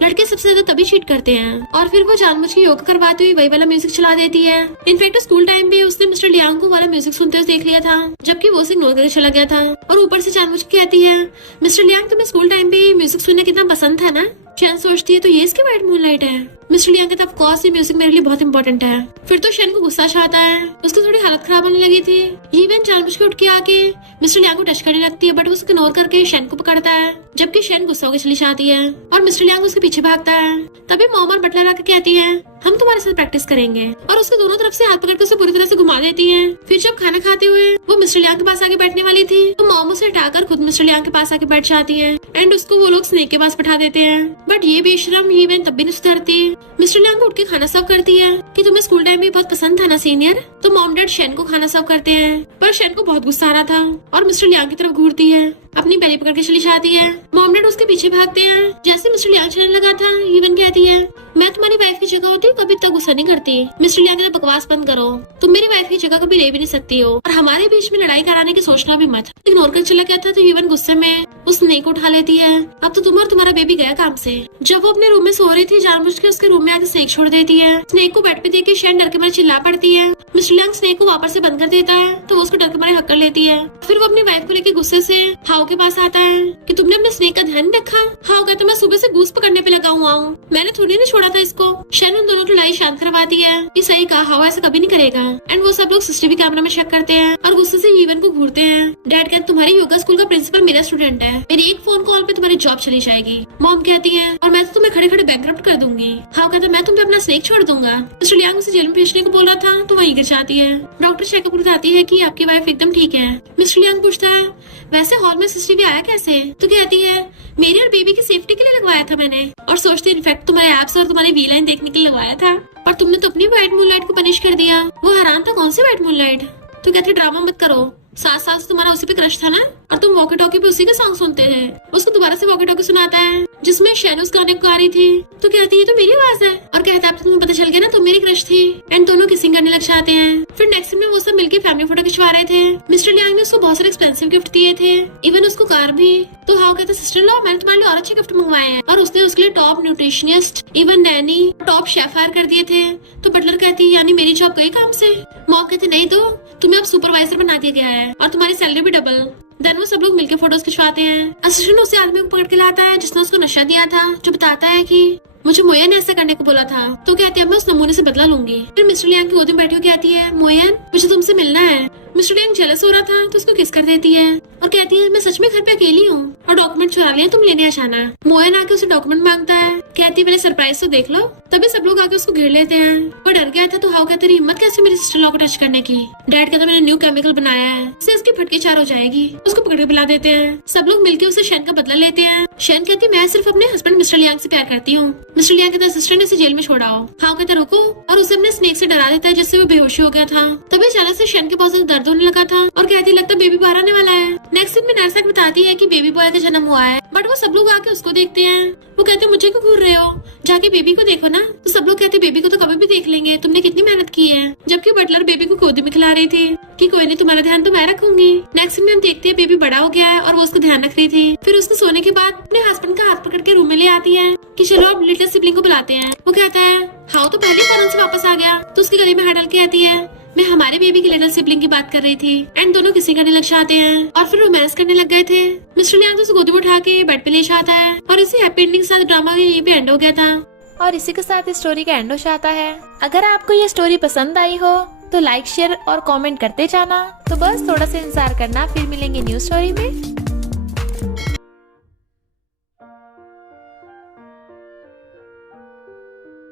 लड़के सबसे ज्यादा तभी चीट करते हैं। और फिर वो जानबूझ के योगा करवाते हुए वही वाला म्यूजिक चला देती है। इनफैक्ट स्कूल टाइम पे उसने मिस्टर लियांग को वाला म्यूजिक सुनते हुए देख लिया था, जबकि वो उसे इग्नोर करके चला गया था। और ऊपर से जानबूझ के कहती है मिस्टर लियांग तुम्हें स्कूल टाइम पे म्यूजिक सुनना कितना पसंद था ना। शेन सोचती है तो ये इसकी व्हाइट मून लाइट है। मिस्टर लियांग कहता है ऑफ कोर्स ये म्यूजिक मेरे लिए बहुत इंपॉर्टेंट है। फिर तो शेन को गुस्सा आता है, उसकी थोड़ी हालत खराब होने लगी थी। यीवेन जानबूझ के उठ के आके मिस्टर लियांग को टच करने लगती है, बट वो उसे इग्नोर करके शेन को पकड़ता है, जबकि शेन गुस्सा होकर चली जाती है और मिस्टर लियांग उसके पीछे भागता है। तभी मॉम और बटलर आके कहती है हम तुम्हारे साथ प्रैक्टिस करेंगे, और उसके दोनों तरफ से हाथ पकड़कर उसे पूरी तरह से घुमा देती है। फिर जब खाना खाते हुए वो मिस्टर लियांग के पास आके बैठने वाली थी तो मॉम उसे हटाकर खुद मिस्टर लियांग के पास आके बैठ जाती है एंड उसको वो लोग स्नेक के पास बैठा देते हैं। बट ये बेशरम यीवेन तब भी नहीं सुधरती। मिस्टर लियांग को उठ के खाना सर्व करती है कि तुम्हें स्कूल टाइम में बहुत पसंद था ना सीनियर। तो मॉम डैड शेन को खाना सर्व करते हैं, पर शेन को बहुत गुस्सा आ रहा था और मिस्टर लियांग की तरफ घूरती है, अपनी बैली पकड़ के चली जाती है। मॉम डैड उसके पीछे भागते हैं। जैसे मिस्टर लियांग चलने लगा था यीवेन कहती है मैं तुम्हारी वाइफ की जगह होती कभी इतना गुस्सा नहीं करती। मिस्टर लियांग कहता बकवास बंद करो, तुम मेरी वाइफ की जगह कभी ले भी नहीं सकती हो और हमारे बीच में लड़ाई कराने की सोचना भी मत। इग्नोर कर चला गया था तो यीवेन गुस्से में उस स्नेक को उठा लेती है। अब तो तुम और तुम्हारा बेबी गया काम से। जब वो अपने रूम में सो रही थी जानबूझ के उसके रूम में आके स्नेक छोड़ देती है। स्नेक को बेड पे देख के शेन डर के मारे चिल्ला पड़ती है। मिस्टर लियांग स्नेक को वापस से बंद कर देता है तो वो उसको डर के मारे हक कर लेती है। फिर वो अपनी वाइफ को लेके गुस्से से हाउ के पास आता है कि तुमने अपने स्नेक का ध्यान रखा। हाउ कहता मैं सुबह से गूस पकड़ने पे लगा हुआ हूँ, मैंने थोड़ी नहीं छोड़ा था इसको। शेन उन दोनों की लड़ाई शांत करवाती है कि सही कहा हाउ ऐसा कभी नहीं करेगा। एंड वो सब लोग सीसीटीवी कैमरा में चेक करते हैं और गुस्से से यीवेन को घूरते हैं। डैड कहते तुम्हारी योगा स्कूल का प्रिंसिपल मेरा स्टूडेंट है, मेरी एक फोन कॉल पे तुम्हारी जॉब चली जाएगी। मॉम कहती है और मैं तो तुम्हें खड़े खड़े बैंकरप्ट कर दूंगी। हाउ कहता है मैं तुम पे अपना स्नेक छोड़ दूंगा। मिस्टर लियांग उसे जेल में भेजने को बोल रहा था तो वहीं गिर जाती है। डॉक्टर चेकअप बताती है कि आपकी वाइफ एकदम ठीक है। मिस्टर लियांग पूछता है वैसे हॉल में सीसीटीवी आया कैसे? तो कहती है मेरी और बेबी की सेफ्टी के लिए लगवाया था मैंने, और सोचते इनफैक्ट तुम्हारे एप्स और तुम्हारी वी लाइन देखने के लिए लगवाया था, और तुमने तो अपनी व्हाइट मूनलाइट को पनिश कर दिया। वो हैरान था कौन सी व्हाइट मूनलाइट? तो कहते ड्रामा मत करो, 7 साल से तुम्हारा उसी पे क्रश था ना, और तुम वॉकी टॉकी पे उसी का सॉन्ग सुनते थे। उसको दोबारा से वॉकी टॉकी सुनाता है जिसमें शैनोस गाने को गा रही थी। तो कहती है तो मेरी आवाज है, और कहता है अब तो तुम्हें पता चल गया ना तुम मेरी क्रश थी। एंड दोनों किसिंग करने लग जाते हैं। फिर नेक्स्ट में वो सब मिलके फैमिली फोटो खिंचवा रहे थे। मिस्टर लियांग ने उसको बहुत सारे एक्सपेंसिव गिफ्ट दिए थे, इवन उसको कार भी। तो हाउ कहता सिस्टर लॉ मैंने तुम्हारे लिए और अच्छे गिफ्ट मंगवाए हैं, और उसने उसके लिए top nutritionist, even nanny, top chef hire कर दिए थे। तो बटलर कहती है यानी मेरी जॉब गई काम से? मॉम कहती नहीं तो तुम्हें अब सुपरवाइजर बना दिया गया है और तुम्हारी सैलरी भी डबल। देन वो सब लोग मिलकर फोटोज खिंचवाते हैं। असिस्टेंट उसे आदमी को पकड़ के लाता है जिसने उसको नशा दिया था, जो बताता है कि मुझे मोयन ने ऐसा करने को बोला था। तो कहती है मैं उस नमूने से बदला लूंगी। फिर मिस्टर लियांग की गोदी में बैठी हुई कहती है मोयन मुझे तुमसे मिलना है। मिस्टर लियांग जेलस हो रहा था तो उसको किस कर देती है और कहती है मैं सच में घर पे अकेली हूँ और डॉक्यूमेंट चुरा लिया, तुम लेने आना। मोयन आके उसे डॉक्यूमेंट मांगता है, कहती है मेरे सरप्राइज तो देख लो। तभी सब लोग आके उसको घेर लेते हैं। वो डर गया था तो हाउ कहते हिम्मत कैसे मेरी सिस्टर लॉ को टच करने की? डैड कहता मैंने न्यू केमिकल बनाया है, इससे इसकी फटकी 4 हो जाएगी। उसको पकड़ के बुला देते हैं। सब लोग मिलकर उसे शैन का बदला लेते हैं। शैन कहती मैं सिर्फ अपने हस्बैंड मिस्टर लियांग से प्यार करती हूँ। मिस्टर लियांग कहता सिस्टर ने इसे जेल में छोड़ाओ। हाउ कहता रुको, और उसे अपने स्नेक से डरा देता है जिससे वो बेहोशी हो गया था। तभी अचानक से शैन के बहुत ज्यादा दर्द होने लगा था और कहती लगता बेबी बाहर आने वाला है। नेक्स्ट सीन में नर्स बताती है कि बेबी बॉय का जन्म हुआ है, बट वो सब लोग आके उसको देखते हैं। वो कहते मुझे क्यों घूर रहे हो, जाके बेबी को देखो ना। तो सब लोग कहते बेबी को तो कभी भी देख लेंगे, तुमने कितनी मेहनत की है। जबकि बटलर बेबी को गोदी में खिला रही थी कि कोई नहीं तुम्हारा ध्यान तो मैं रखूंगी। नेक्स्ट सीन में हम देखते हैं बेबी बड़ा हो गया है और वो उसका ध्यान रख रही थी। फिर उसने सोने के बाद अपने हस्बैंड का हाथ पकड़ के रूम में ले आती है कि चलो अब लिटिल सिबलिंग को बुलाते हैं। वो कहता है हाउ तो पहले फौरन से वापस आ गया। तो उसके गले में हाथ डाल के आती है मैं हमारे बेबी की लिटिल सिबलिंग की बात कर रही थी। एंड दोनों किसी करने लग जाते हैं और फिर रोमांस करने लग गए थे। मिस्टर लियांग तो उसे गोदी में उठा के बेड पे ले जाता है और इसी हैप्पी एंडिंग के साथ ड्रामा यहीं पे एंड हो गया था। और इसी के साथ इस स्टोरी का एंड हो जाता है। अगर आपको ये स्टोरी पसंद आई हो तो लाइक शेयर और कमेंट करते जाना। तो बस थोड़ा सा इंतजार करना, फिर मिलेंगे न्यू स्टोरी में।